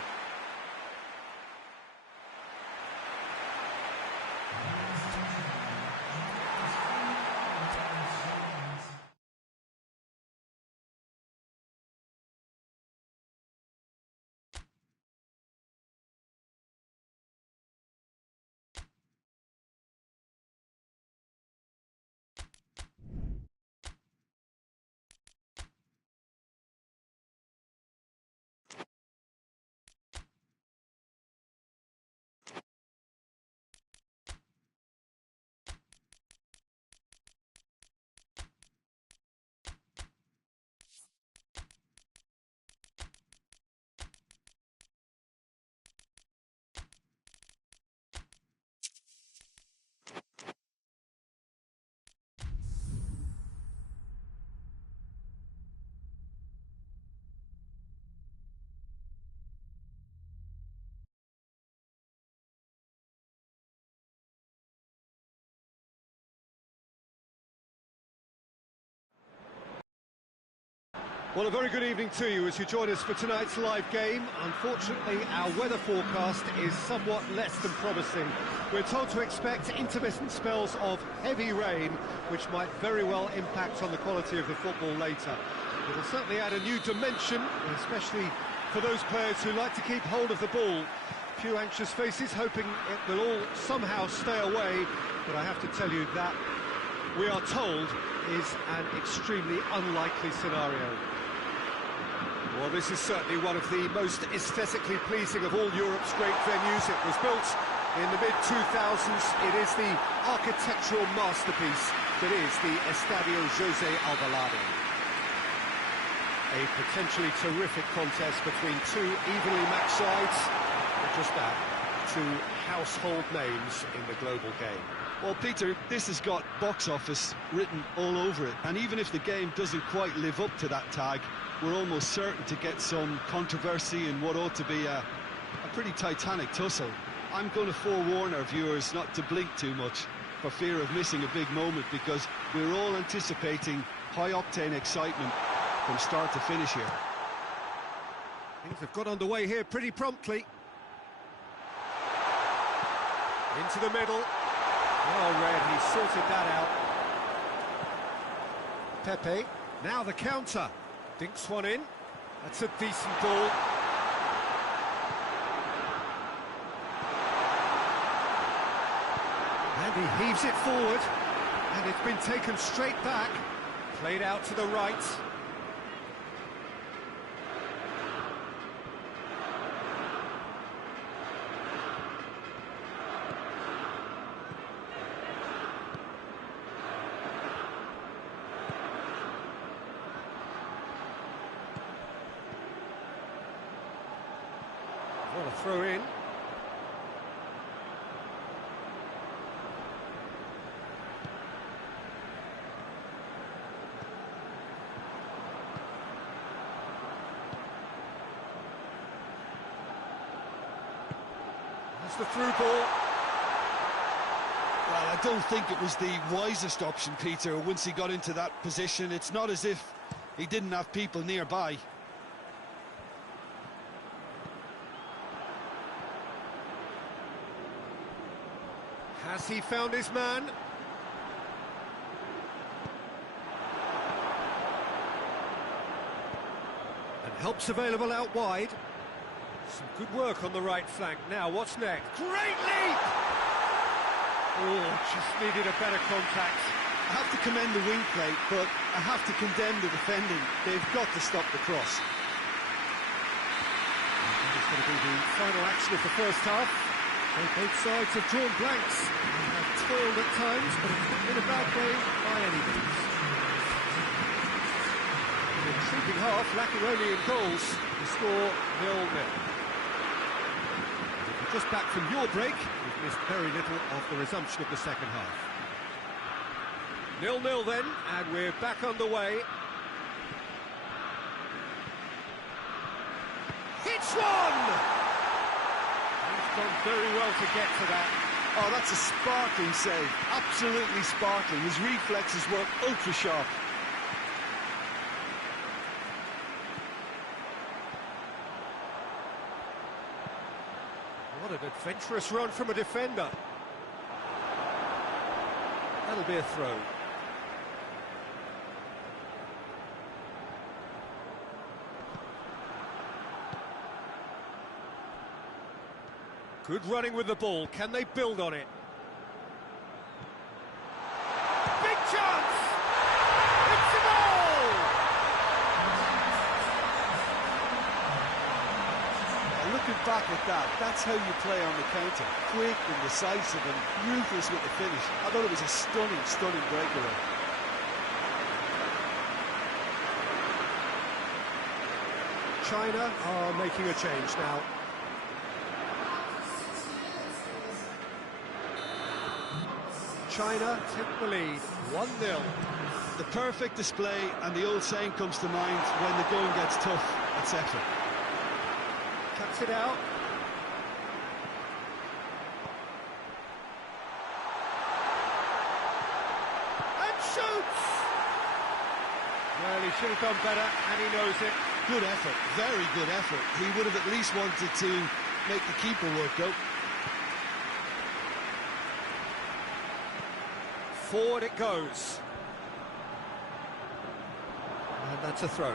Well, a very good evening to you as you join us for tonight's live game. Unfortunately, our weather forecast is somewhat less than promising. We're told to expect intermittent spells of heavy rain, which might very well impact on the quality of the football later. It'll certainly add a new dimension, especially for those players who like to keep hold of the ball. A few anxious faces hoping it will all somehow stay away, but I have to tell you that we are told is an extremely unlikely scenario. Well, this is certainly one of the most aesthetically pleasing of all Europe's great venues. It was built in the mid-2000s. It is the architectural masterpiece that is the Estadio José Alvalade. A potentially terrific contest between two evenly matched sides, or just that, two household names in the global game. Well, Peter, this has got box office written all over it, and even if the game doesn't quite live up to that tag, we're almost certain to get some controversy in what ought to be a pretty titanic tussle. I'm going to forewarn our viewers not to blink too much for fear of missing a big moment, because we're all anticipating high-octane excitement from start to finish here. Things have got underway here pretty promptly. Into the middle. Well read, he sorted that out. Pepe, now the counter. Dinks one in. That's a decent ball. And he heaves it forward. And it's been taken straight back. Played out to the right. What a throw in. That's the through ball. Well, I don't think it was the wisest option, Peter, once he got into that position. It's not as if he didn't have people nearby. Has he found his man? And help's available out wide. Some good work on the right flank. Now, what's next? Great leap! Oh, just needed a better contact. I have to commend the wing play, but I have to condemn the defending. They've got to stop the cross. It's going to be the final action of the first half. Both sides have drawn blanks. They have toiled at times, but it's not in a bad way by any means. The intriguing half, lacking only in goals, the score 0-0. If you're just back from your break, you've missed very little of the resumption of the second half. 0-0 then, and we're back underway. Hits one! Done very well to get to that. Oh, that's a sparkling save. Absolutely sparkling. His reflexes were ultra sharp. What an adventurous run from a defender. That'll be a throw. Good running with the ball. Can they build on it? Big chance! It's a goal! Looking back at that, that's how you play on the counter. Quick and decisive and ruthless with the finish. I thought it was a stunning, stunning breakaway. China are making a change now. China take the lead, 1-0. The perfect display, and the old saying comes to mind: when the going gets tough, etc. Cuts it out. And shoots! Well, he should have done better, and he knows it. Good effort, very good effort. He would have at least wanted to make the keeper work, though. Forward it goes. And that's a throw.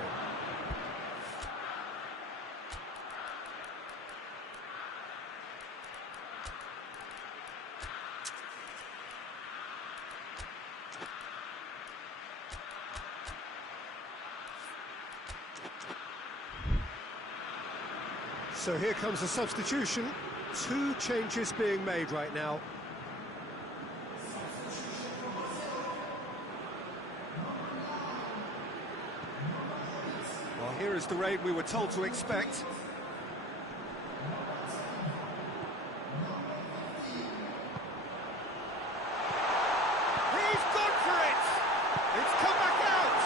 So here comes a substitution. 2 changes being made right now. Well, here is the rain we were told to expect. He's gone for it! It's come back out!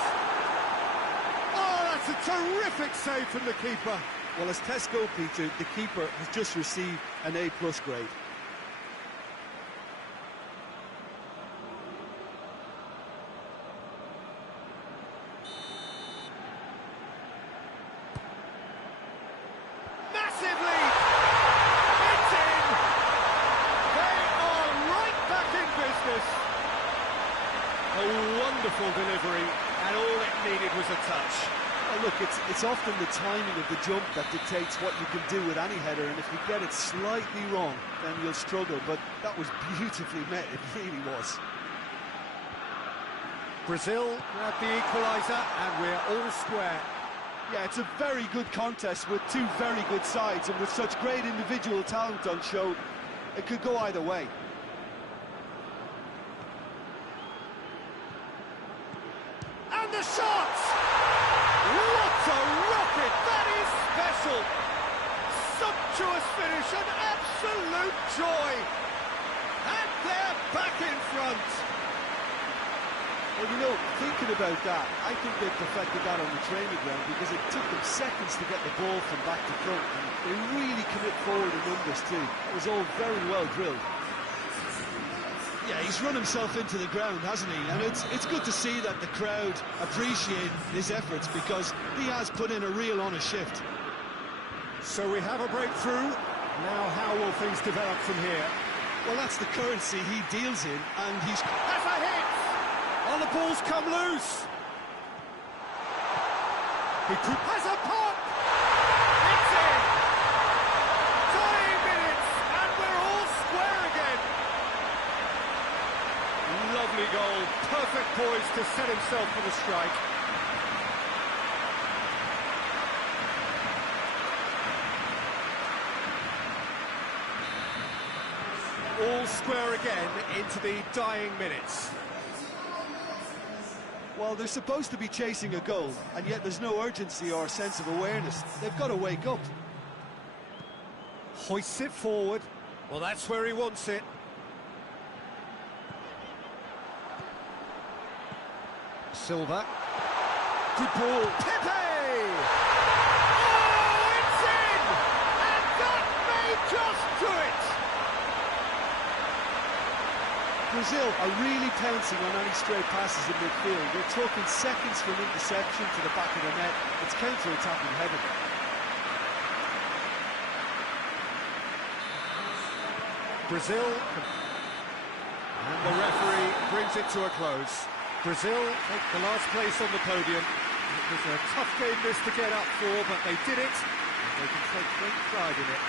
Oh, that's a terrific save from the keeper. Well, as tests go, Peter, the keeper has just received an A+ grade. Massive lead! It's in! They are right back in business. A wonderful delivery, and all it needed was a touch. Well, look, it's often the timing of the jump that dictates what you can do with any header, and if you get it slightly wrong, then you'll struggle, but that was beautifully met, it really was. Brazil grabbed the equaliser, and we're all square. Yeah, it's a very good contest with 2 very good sides, and with such great individual talent on show, it could go either way. And the shot! What a rocket! That is special! Sumptuous finish, an absolute joy! And they're back in front! Well, you know, thinking about that, I think they perfected that on the training ground because it took them seconds to get the ball from back to front, and they really commit forward in numbers too. It was all very well drilled. Yeah, he's run himself into the ground, hasn't he? And it's good to see that the crowd appreciate his efforts because he has put in a real honest shift. So we have a breakthrough. Now how will things develop from here? Well, that's the currency he deals in, and he's... Has a hit! Oh, the ball's come loose! He has a pop! It's in! Dying minutes, and we're all square again! Lovely goal, perfect poise to set himself for the strike. All square again into the dying minutes. Well, they're supposed to be chasing a goal, and yet there's no urgency or sense of awareness. They've got to wake up. Hoists it forward. Well, that's where he wants it. Silva. Good ball. Pepe! Oh, it's in! And that may just do it! Brazil are really pouncing on any stray passes in midfield. They're talking seconds from interception to the back of the net. It's counter-attacking heaven. Brazil, and the referee brings it to a close. Brazil take the last place on the podium. It was a tough game this to get up for, but they did it, and they can take great pride in it.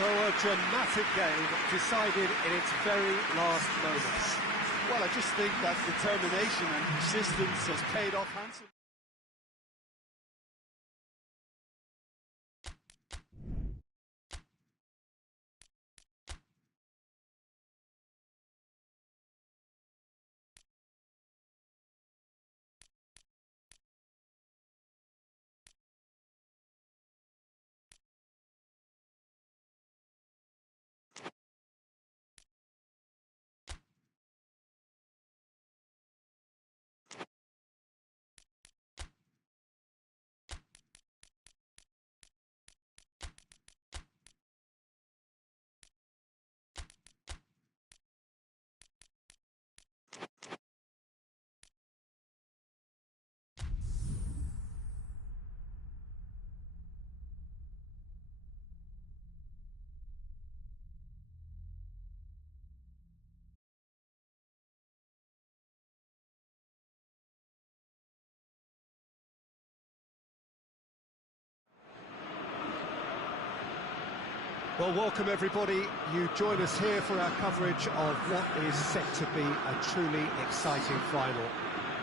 So a dramatic game decided in its very last moments. Well, I just think that determination and persistence has paid off handsomely. Well, welcome everybody. You join us here for our coverage of what is set to be a truly exciting final.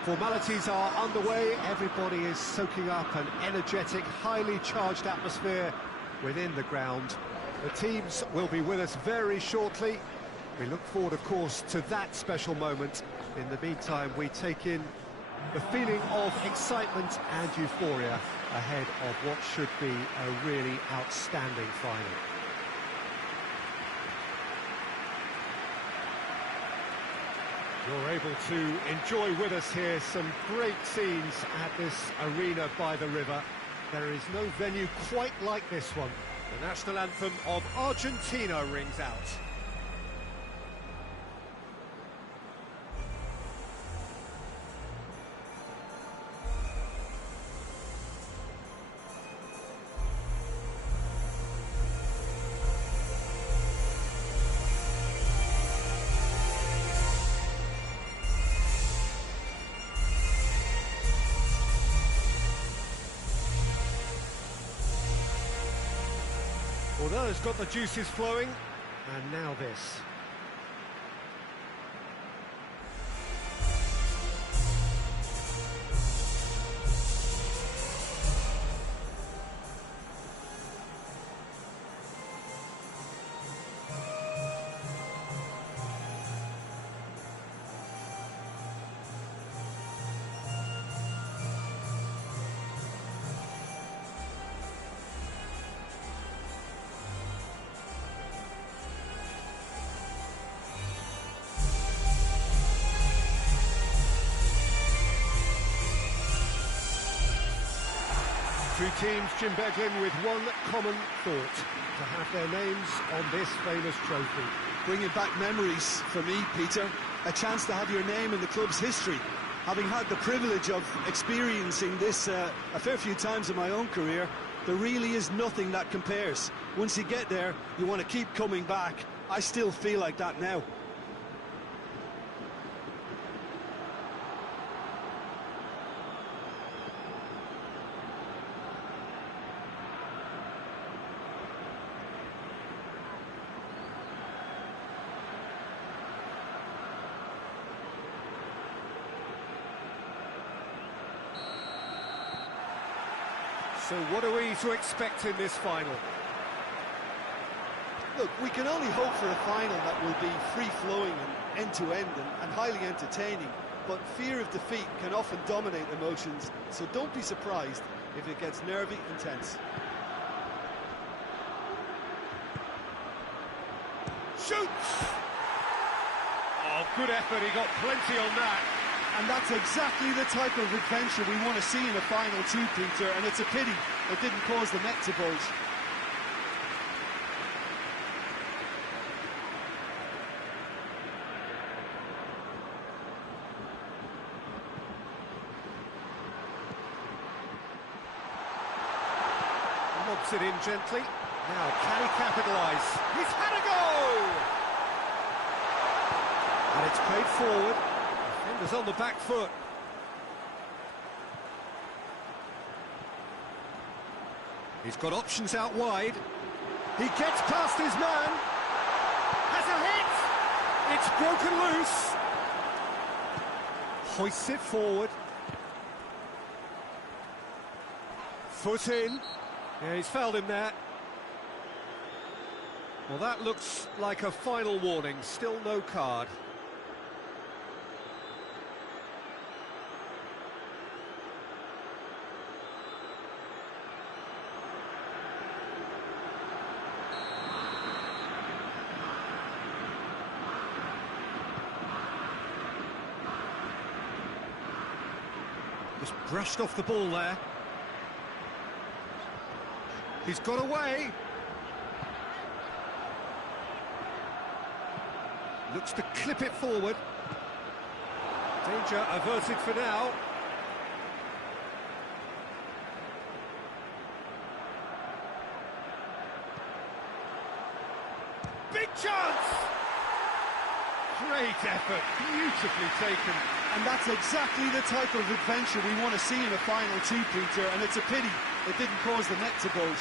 Formalities are underway, everybody is soaking up an energetic, highly charged atmosphere within the ground. The teams will be with us very shortly. We look forward, of course, to that special moment. In the meantime, we take in the feeling of excitement and euphoria ahead of what should be a really outstanding final. You're able to enjoy with us here some great scenes at this arena by the river. There is no venue quite like this one. The national anthem of Argentina rings out. Well, that has got the juices flowing, and now this. Two teams Jim-beggling with one common thought, to have their names on this famous trophy. Bringing back memories for me, Peter. A chance to have your name in the club's history. Having had the privilege of experiencing this a fair few times in my own career, there really is nothing that compares. Once you get there, you want to keep coming back. I still feel like that now. So what are we to expect in this final? Look, we can only hope for a final that will be free-flowing and end-to-end and highly entertaining, but fear of defeat can often dominate emotions, so don't be surprised if it gets nervy and tense. Shoots! Oh, good effort, he got plenty on that. And that's exactly the type of adventure we want to see in a final too, Peter, and it's a pity it didn't cause the net to bulge. Lobs it in gently. Now, can he capitalise? He's had a go! And it's played forward. Defenders on the back foot. He's got options out wide. He gets past his man. Has a hit! It's broken loose. Hoists it forward. Foot in. Yeah, he's fouled him there. Well, that looks like a final warning. Still no card. Just brushed off the ball there. He's got away. Looks to clip it forward. Danger averted for now. Big chance! Great effort, beautifully taken. And that's exactly the type of adventure we want to see in a final too, Peter, and it's a pity it didn't cause the net to bulge.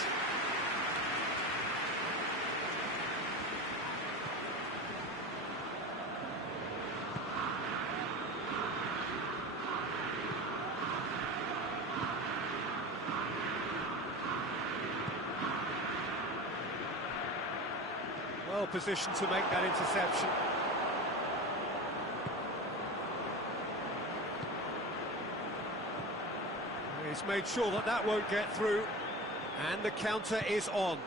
Well positioned to make that interception. He's made sure that that won't get through, and the counter is on.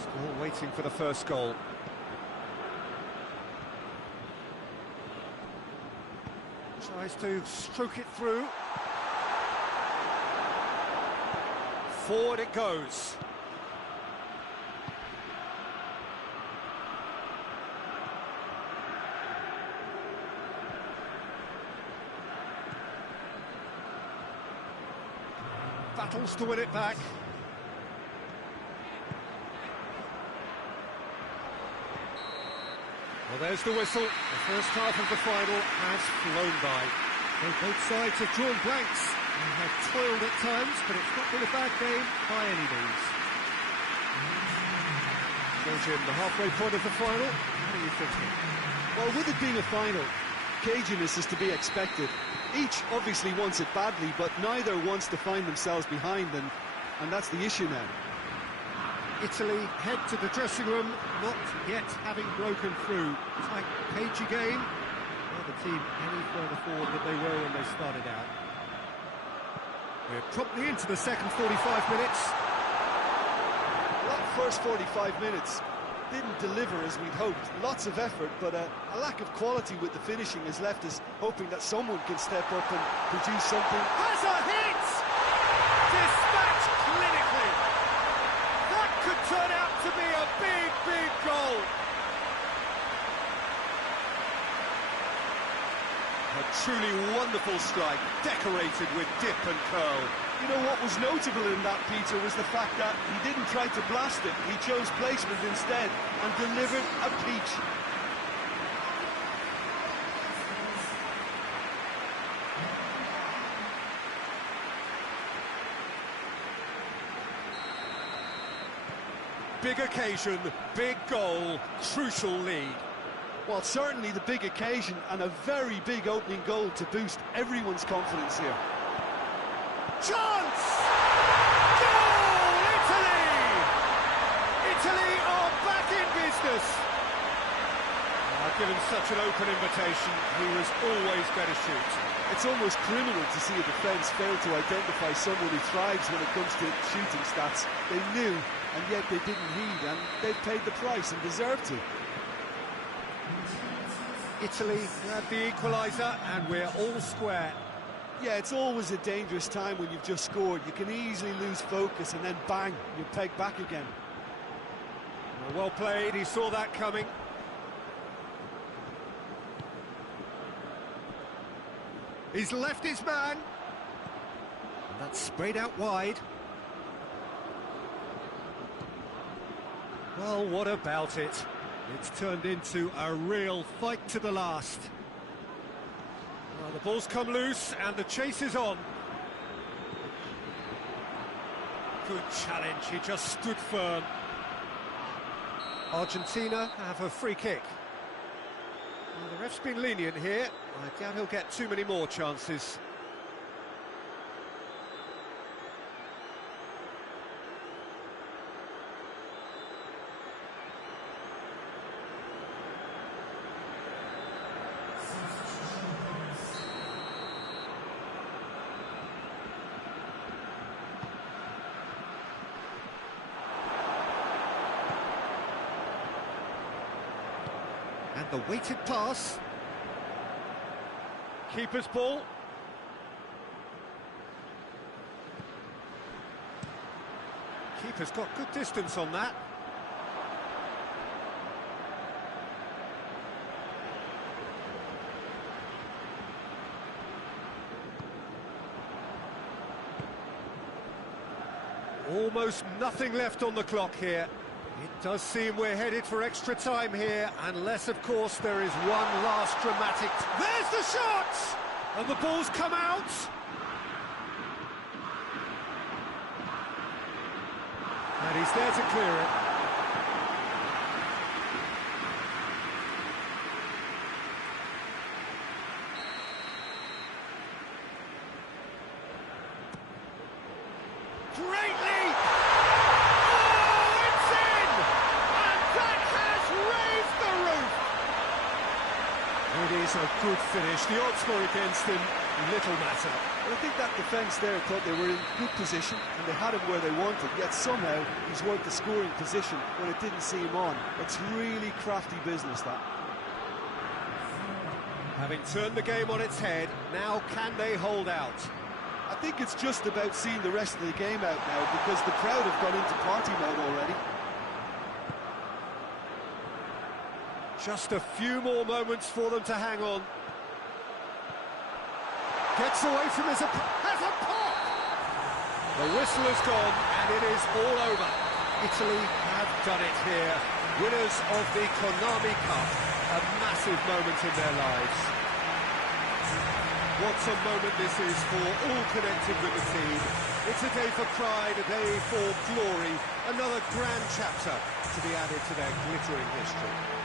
Still waiting for the first goal. Tries to stroke it through. Forward it goes. Battles to win it back. Well, there's the whistle. The first half of the final has flown by. Well, both sides have drawn blanks and have toiled at times, but it's not been a bad game by any means. So, Jim, the halfway point of the final, what are you thinking? Well, with it being a final, caginess is to be expected. Each obviously wants it badly, but neither wants to find themselves behind, and that's the issue now. Italy head to the dressing room, not yet having broken through. Tight, cagey game. Well, the team any further forward than they were when they started out. We're promptly into the second 45 minutes. That first 45 minutes didn't deliver as we'd hoped. Lots of effort, but a lack of quality with the finishing has left us hoping that someone can step up and produce something. Has a hit! Dispatched clinically! That could turn out to be a big, big goal! A truly wonderful strike, decorated with dip and curl. You know what was notable in that, Peter, was the fact that he didn't try to blast it. He chose placement instead and delivered a peach. Big occasion, big goal, crucial lead. Well, certainly the big occasion and a very big opening goal to boost everyone's confidence here. Chance! Goal! Italy! Italy are back in business. Given such an open invitation, he was always going to shoot. It's almost criminal to see a defence fail to identify someone who thrives when it comes to shooting stats. They knew, and yet they didn't heed, and they paid the price and deserved to. Italy had the equaliser, and we're all square. Yeah, it's always a dangerous time when you've just scored. You can easily lose focus, and then bang, you're pegged back again. Well played, he saw that coming. He's left his man. And that's sprayed out wide. Well, what about it? It's turned into a real fight to the last. Well, the ball's come loose and the chase is on. Good challenge, he just stood firm. Argentina have a free kick. Well, the ref's been lenient here. I doubt he'll get too many more chances. And the weighted pass. Keeper's ball. Keeper's got good distance on that. Almost nothing left on the clock here. It does seem we're headed for extra time here, unless, of course, there is one last dramatic... There's the shot! And the ball's come out! And he's there to clear it. great leap! Oh, it's in! And that has raised the roof! It is a good finish. The odds were against him, little matter. Well, I think that defence there thought they were in good position and they had him where they wanted, yet somehow he's worked the scoring position when it didn't see him on. It's really crafty business, that. Having turned the game on its head, now can they hold out? I think it's just about seeing the rest of the game out now because the crowd have gone into party mode already. Just a few more moments for them to hang on. Gets away from his has a pop! The whistle has gone and it is all over. Italy have done it here. Winners of the Konami Cup. A massive moment in their lives. What a moment this is for all connected with the team. It's a day for pride, a day for glory. Another grand chapter to be added to their glittering history.